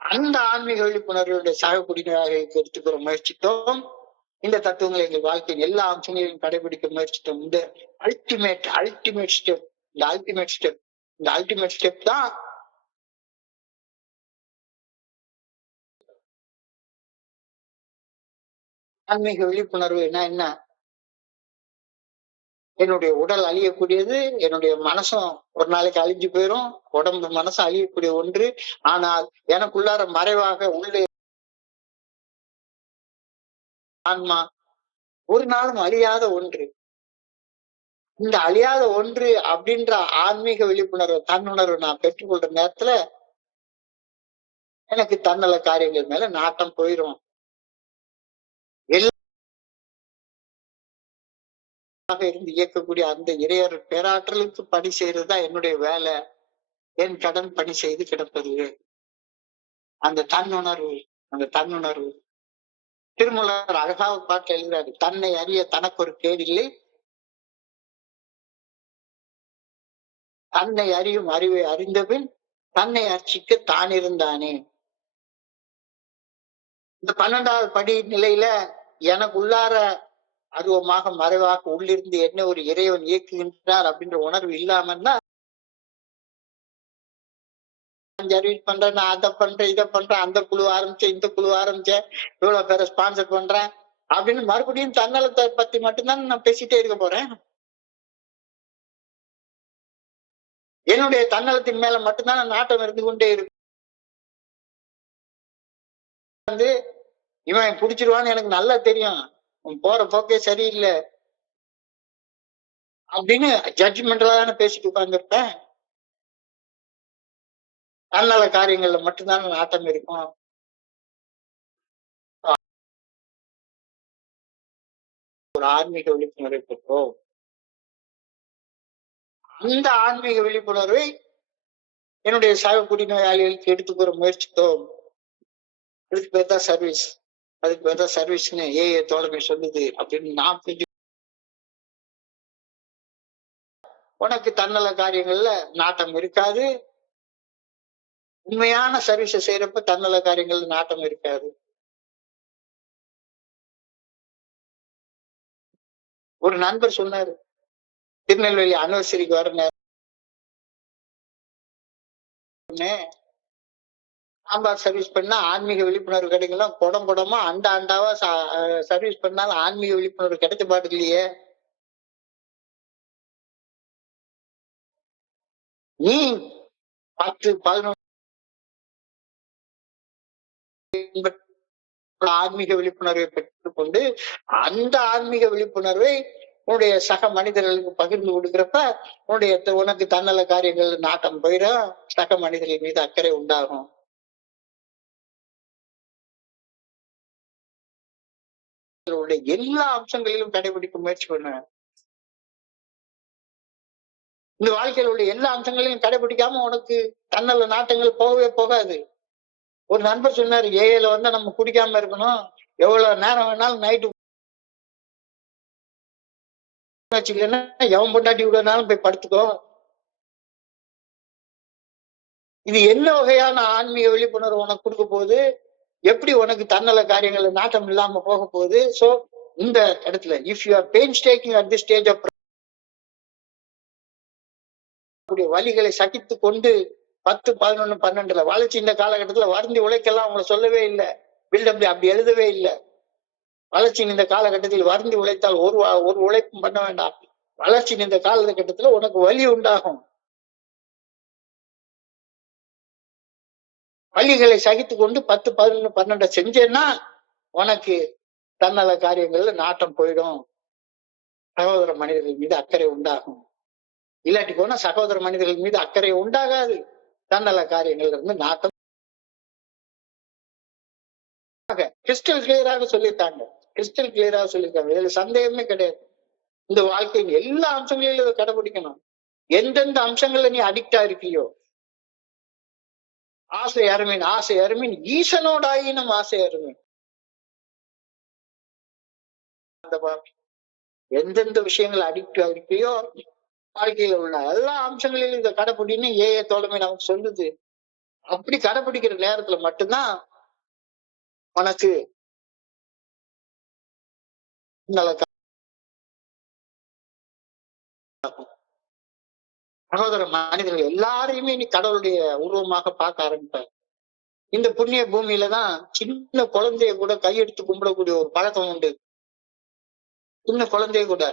அந்த ஆன்மீக விழிப்புணர்வுடைய சக குடிநீராக எடுத்துக்கிற முயற்சித்தோம். இந்த தத்துவங்களை எங்கள் வாழ்க்கையின் எல்லா அம்சங்களையும் கடைபிடிக்க முயற்சித்தோம். இந்த அல்டிமேட் ஸ்டெப் தான் ஆன்மீக விழிப்புணர்வு. என்ன? என்னுடைய உடல் அழியக்கூடியது, என்னுடைய மனசும் ஒரு நாளைக்கு அழிஞ்சு போயிடும். உடம்பு மனசும் அழியக்கூடிய ஒன்று. ஆனால் எனக்குள்ளார மறைவாக உள்ளே ஆன்மா ஒரு நாளும் அழியாத ஒன்று. இந்த அழியாத ஒன்று அப்படின்ற ஆன்மீக விழிப்புணர்வு, தன்னுணர்வு நான் பெற்றுக்கொள்ற நேரத்துல எனக்கு தன்னல காரியங்கள் மேல நாட்டம் போயிடும். இருந்து இயக்கக்கூடிய அந்த இறையர் பேராற்றலுக்கு பணி செய்யறதுதான் என்னுடைய வேலை. என் கடன் பணி செய்து கிடப்பது அந்த தன்னுணர்வு. திருமூலர் அழகாக பாட்டு எழுதுறாரு, தன்னை அறிய தனக்கு ஒரு கேடில்லை, தன்னை அறியும் அறிவை அறிந்தபின் தன்னை அர்ச்சிக்க தான் இருந்தானே. இந்த 12வது படி நிலையில எனக்கு உள்ளார அருவமாக மறைவாக உள்ளிருந்து என்ன ஒரு இறைவன் இயக்குகின்றார் அப்படின்ற உணர்வு இல்லாமன்னா சர்வீஸ் பண்றேன், நான் அதை பண்றேன், இதை பண்றேன், அந்த குழு ஆரம்பிச்சேன், இந்த குழு ஆரம்பிச்சேன், இவ்வளவு பேரை ஸ்பான்சர் பண்றேன் அப்படின்னு மறுபடியும் தன்னலத்தை பத்தி மட்டும்தான் நான் பேசிட்டே இருக்க போறேன். என்னுடைய தன்னலத்தின் மேல மட்டும்தான் நாட்டம் இருந்து கொண்டே இருக்கு. வந்து இவன் பிடிச்சிருவான்னு எனக்கு நல்லா தெரியும், போற போக்கே சரியில்லை அப்படின்னு ஜட்ஜ்மெண்டலா தானே பேசிட்டு உட்கார்ந்துருப்பேன். தன்னல காரியங்கள்ல மட்டும்தான் நாட்டம் இருக்கும். ஒரு ஆன்மீக விழிப்புணர்வை பெற்றோம். அந்த ஆன்மீக விழிப்புணர்வை என்னுடைய சக குடிநோயாளிகளுக்கு எடுத்துக்கூற முயற்சித்தோம். அதுக்கு பேர் தான் சர்வீஸ். அதுக்கு பேர் தான் சர்வீஸ்ன்னு ஏஏ தோழமை சொல்லுது அப்படின்னு நான் புரிஞ்சு. உனக்கு தன்னல காரியங்கள்ல நாட்டம் இருக்காது. உண்மையான சர்வீஸை செய்யறப்ப தன்னல காரியங்கள்ல நாட்டம் இருக்காது. ஒரு நண்பர் சொன்னாரு, திருநெல்வேலி அனிவர்சரிக்கு வர நேரம் சாம்பார் சர்வீஸ் பண்ணா ஆன்மீக விழிப்புணர்வு கிடைக்கலாம், குடம் குடமா அண்டா அண்டாவா சர்வீஸ் பண்ணாலும் ஆன்மீக விழிப்புணர்வு கிடைச்ச பாட்டு இல்லையே. நீ 10, 11 ஆன்மீக விழிப்புணர்வை பெற்றுக்கொண்டு அந்த ஆன்மீக விழிப்புணர்வை உன்னுடைய சக மனிதர்களுக்கு பகிர்ந்து கொடுக்கிறப்ப உனக்கு தன்னல காரியங்கள் நாட்டம் போயிடும், சக மனிதர்கள் மீது அக்கறை உண்டாகும். எல்லா அம்சங்களிலும் கடைபிடிக்க முயற்சி பண்ண. இந்த வாழ்க்கையில் உள்ள எல்லா அம்சங்களையும் கடைபிடிக்காம உனக்கு தன்னல நாட்டங்கள் போகவே போகாது. ஒரு நண்பர் சொன்னாரு, ஏஐல வந்து நம்ம குடிக்காம இருக்கணும், எவ்வளவு நேரம் வேணாலும் நைட்டு வச்சுக்கலன்னா எவன் பொண்டாட்டி விடனாலும் போய் படுத்துக்கோ. இது என்ன வகையான ஆன்மீக விழிப்புணர்வு உனக்கு கொடுக்க போகுது? எப்படி உனக்கு தன்னல காரியங்கள் நாட்டம் இல்லாம போக போகுது? சோ இந்த இடத்துல if you are painstaking at this stage of வலிகளை சகித்து கொண்டு 10, 11, 12 வளர்ச்சி இந்த காலகட்டத்துல வருந்தி உழைக்கலாம் அவங்களை சொல்லவே இல்லை. பில்டப் அப்படி எழுதவே இல்லை. வளர்ச்சி இந்த காலகட்டத்தில் வருந்தி உழைத்தால் ஒரு உழைப்பும் பண்ண வேண்டாம். வளர்ச்சி இந்த காலகட்டத்துல உனக்கு வலி உண்டாகும். வலிகளை சகித்து கொண்டு 10, 11, 12 செஞ்சேன்னா உனக்கு தன்னல காரியங்கள்ல நாட்டம் போயிடும். சகோதர மனிதர்கள் மீது அக்கறை உண்டாகும். இல்லாட்டி போனா சகோதர மனிதர்கள் மீது அக்கறை உண்டாகாது. தன்னல காரியங்கள்ல இருந்து நாட்டம் கிறிஸ்டல் கிளியராக சொல்லியிருக்காங்க. கிறிஸ்டல் கிளியராக சொல்லியிருக்காங்க. இதுல சந்தேகமே கிடையாது. இந்த வாழ்க்கையின் எல்லா அம்சங்களிலும் இதை கடைபிடிக்கணும். எந்தெந்த அம்சங்கள்ல நீ அடிக்டா இருக்கியோ, ஆசை அருமின் ஈசனோட ஆயினும் ஆசை அருமின். எந்தெந்த விஷயங்கள் அடிக்ட் இருக்கியோ வாழ்க்கையில உள்ள எல்லா அம்சங்களிலும் இதை கடைபிடின்னு ஏஏ தோழமை நமக்கு சொல்லுது. அப்படி கடைபிடிக்கிற நேரத்துல மட்டும்தான் உனக்கு சகோதர மனிதர்கள் எல்லாரையுமே நீ கடவுளுடைய உருவமாக பார்க்க ஆரம்பிப்பார். இந்த புண்ணிய பூமியில தான் சின்ன குழந்தைய கூட கையெடுத்து கும்பிடக்கூடிய ஒரு பழக்கம் உண்டு. சின்ன குழந்தைய கூட.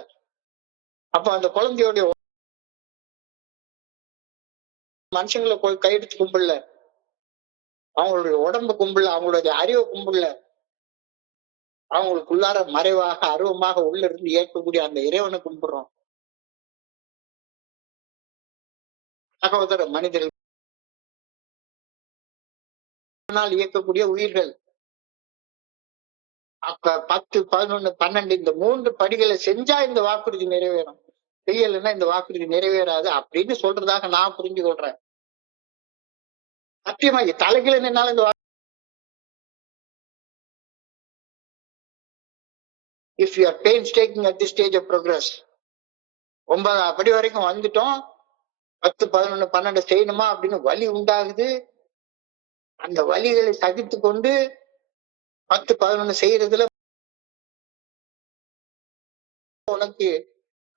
அப்ப அந்த குழந்தையோடைய மனுஷங்களை போய் கையெடுத்து கும்பிடல, அவங்களுடைய உடம்பு கும்பிடல, அவங்களுடைய அறிவை கும்பிடல, அவங்களுக்குள்ளார மறைவாக அருவமாக உள்ள இருந்து ஏற்கக்கூடிய அந்த இறைவனை கும்பிடுறோம். சகோதர மனிதர்கள் இயக்கக்கூடிய உயிர்கள். அப்ப 10, 11, 12 இந்த 3 படிகளை செஞ்சா இந்த வாக்குறுதி நிறைவேறும். செய்யலைன்னா இந்த வாக்குறுதி நிறைவேறாது அப்படின்னு சொல்றதாக நான் புரிஞ்சு கொள்றேன். சத்தியமா தலைகீழ நின்னாலும் இந்த if you are painstaking at this stage of progress 9ஆம் படி வரைக்கும் வந்துட்டோம். 10, 11, 12 செய்யணுமா அப்படின்னு வலி உண்டாகுது. அந்த வலிகளை சகித்து கொண்டு 10, 11 செய்யறதுல உனக்கு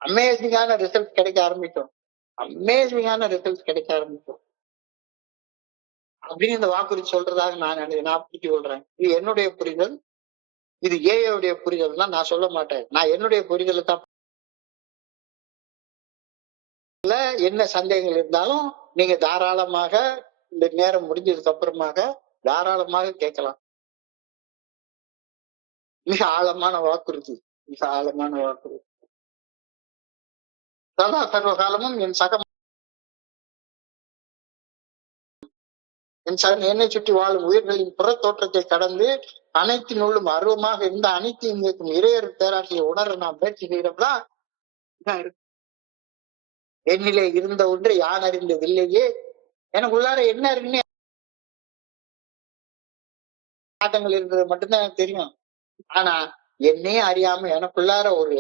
அமேசிங்கான ரிசல்ட் கிடைக்க ஆரம்பிக்கும். அமேசிங்கான ரிசல்ட் கிடைக்க ஆரம்பிக்கும் அப்படின்னு இந்த வாக்குறுதி சொல்றதாக நான் புரிஞ்சு கொள்றேன். இது என்னுடைய புரிதல். இது ஏஐயுடைய புரிதல் தான். நான் சொல்ல மாட்டேன். நான் என்னுடைய புரிதலை தான். என்ன சந்தேகங்கள் இருந்தாலும் நீங்க தாராளமாக இந்த நேரம் முடிஞ்சதுக்கு அப்புறமாக தாராளமாக கேட்கலாம். மிக ஆழமான வாக்குறுதி, மிக ஆழமான வாக்குறுதி. சதா சர்வ காலமும் என்னை சுற்றி வாழும் உயிர்களின் புற தோற்றத்தை கடந்து அனைத்தினுள்ளும் அருவமாக இருந்த அனைத்தையும் இயக்கும் இறையர் பேராற்றிய உணர நாம் முயற்சி செய்யறப்பா என்னிலே இருந்த ஒன்று யான் அறிந்ததில்லையே. எனக்கு உள்ளார என்ன இருக்குன்னு ஆட்டங்கள் இருந்தது மட்டும்தான் எனக்கு தெரியும். ஆனா என்னையே அறியாம எனக்குள்ளார ஒரு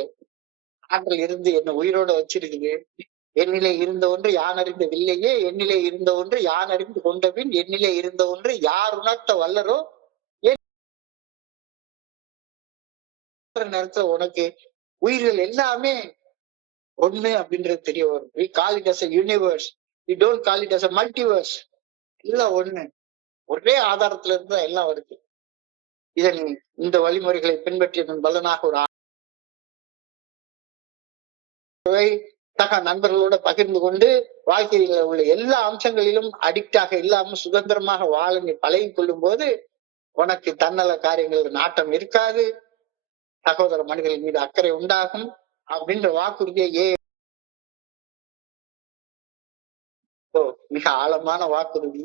ஆற்றல் இருந்து என்ன உயிரோட வச்சிருக்குது. என்னிலே இருந்த ஒன்று யான் அறிந்ததில்லையே, என்னிலே இருந்த ஒன்று யான் அறிந்து கொண்ட பின் என்னிலே இருந்த ஒன்று யார் உணர்த்த வல்லரோ நேரத்துல உனக்கு உயிர்கள் எல்லாமே ஒண்ணு அப்படின்றது தெரிய வரும். we call it as a universe, we don't call it as a multiverse. எல்லாம் ஒண்ணு, ஒரே ஆதாரத்துல இருந்து தான் எல்லாம் வருது. இதன் இந்த வழிமுறைகளை பின்பற்றியதன் பலனாக ஒரு சக நண்பர்களோட பகிர்ந்து கொண்டு வாழ்க்கையில உள்ள எல்லா அம்சங்களிலும் அடிக்டாக இல்லாம சுதந்திரமாக வாழ நீ பழகி கொள்ளும் போது உனக்கு தன்னல காரியங்கள் நாட்டம் இருக்காது, சகோதர மனிதர்கள் மீது அக்கறை உண்டாகும் அப்படின்ற வாக்குறுதியை மிக ஆழமான வாக்குறுதி.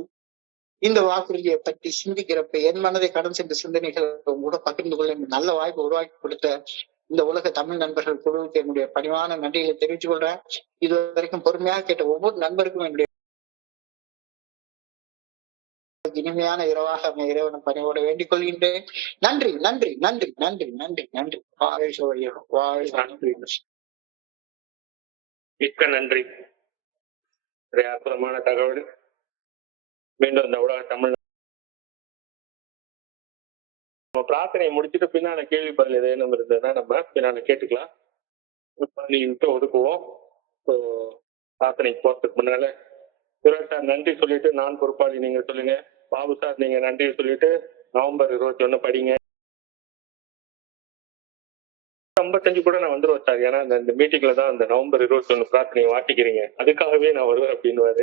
இந்த வாக்குறுதியை பற்றி சிந்திக்கிறப்ப என் மனதை கடன் சென்ற சிந்தனைகள் கூட பகிர்ந்து கொள்ள நல்ல வாய்ப்பு உருவாக்கி கொடுத்த இந்த உலக தமிழ் நண்பர்கள் குழுவுக்கு என்னுடைய பணிவான நன்றிகளை தெரிவித்துக் கொள்றேன். இது வரைக்கும் பொறுமையாக கேட்ட ஒவ்வொரு நண்பருக்கும் என்னுடைய இனிமையான இரவாக இறைவனை பணியோட வேண்டிக் கொள்கின்றேன். நன்றி நன்றி நன்றி நன்றி நன்றி நன்றி. மிக்க நன்றி. அற்புதமான தகவல். மீண்டும் இந்த உலக தமிழ் நம்ம பிரார்த்தனையை முடிச்சுட்டு பின்னால கேள்வி பதில் ஏதேனும் இருந்ததுன்னா நம்ம பின்னால கேட்டுக்கலாம். ஒதுக்குவோம். பிரார்த்தனைக்கு போறதுக்கு முன்னால சார் நன்றி சொல்லிட்டு நான் பொறுப்பாளி நீங்க சொல்லுங்க. பாபு சார் நீங்க நன்றி சொல்லிட்டு நவம்பர் 21 படிங்க. 55 கூட நான் வந்துருவேன் சார். ஏன்னா இந்த மீட்டிங்ல தான் அந்த நவம்பர் 21 பிரார்த்தனையை வாட்டிக்கிறீங்க, அதுக்காகவே நான் வருவேன் அப்படின்னு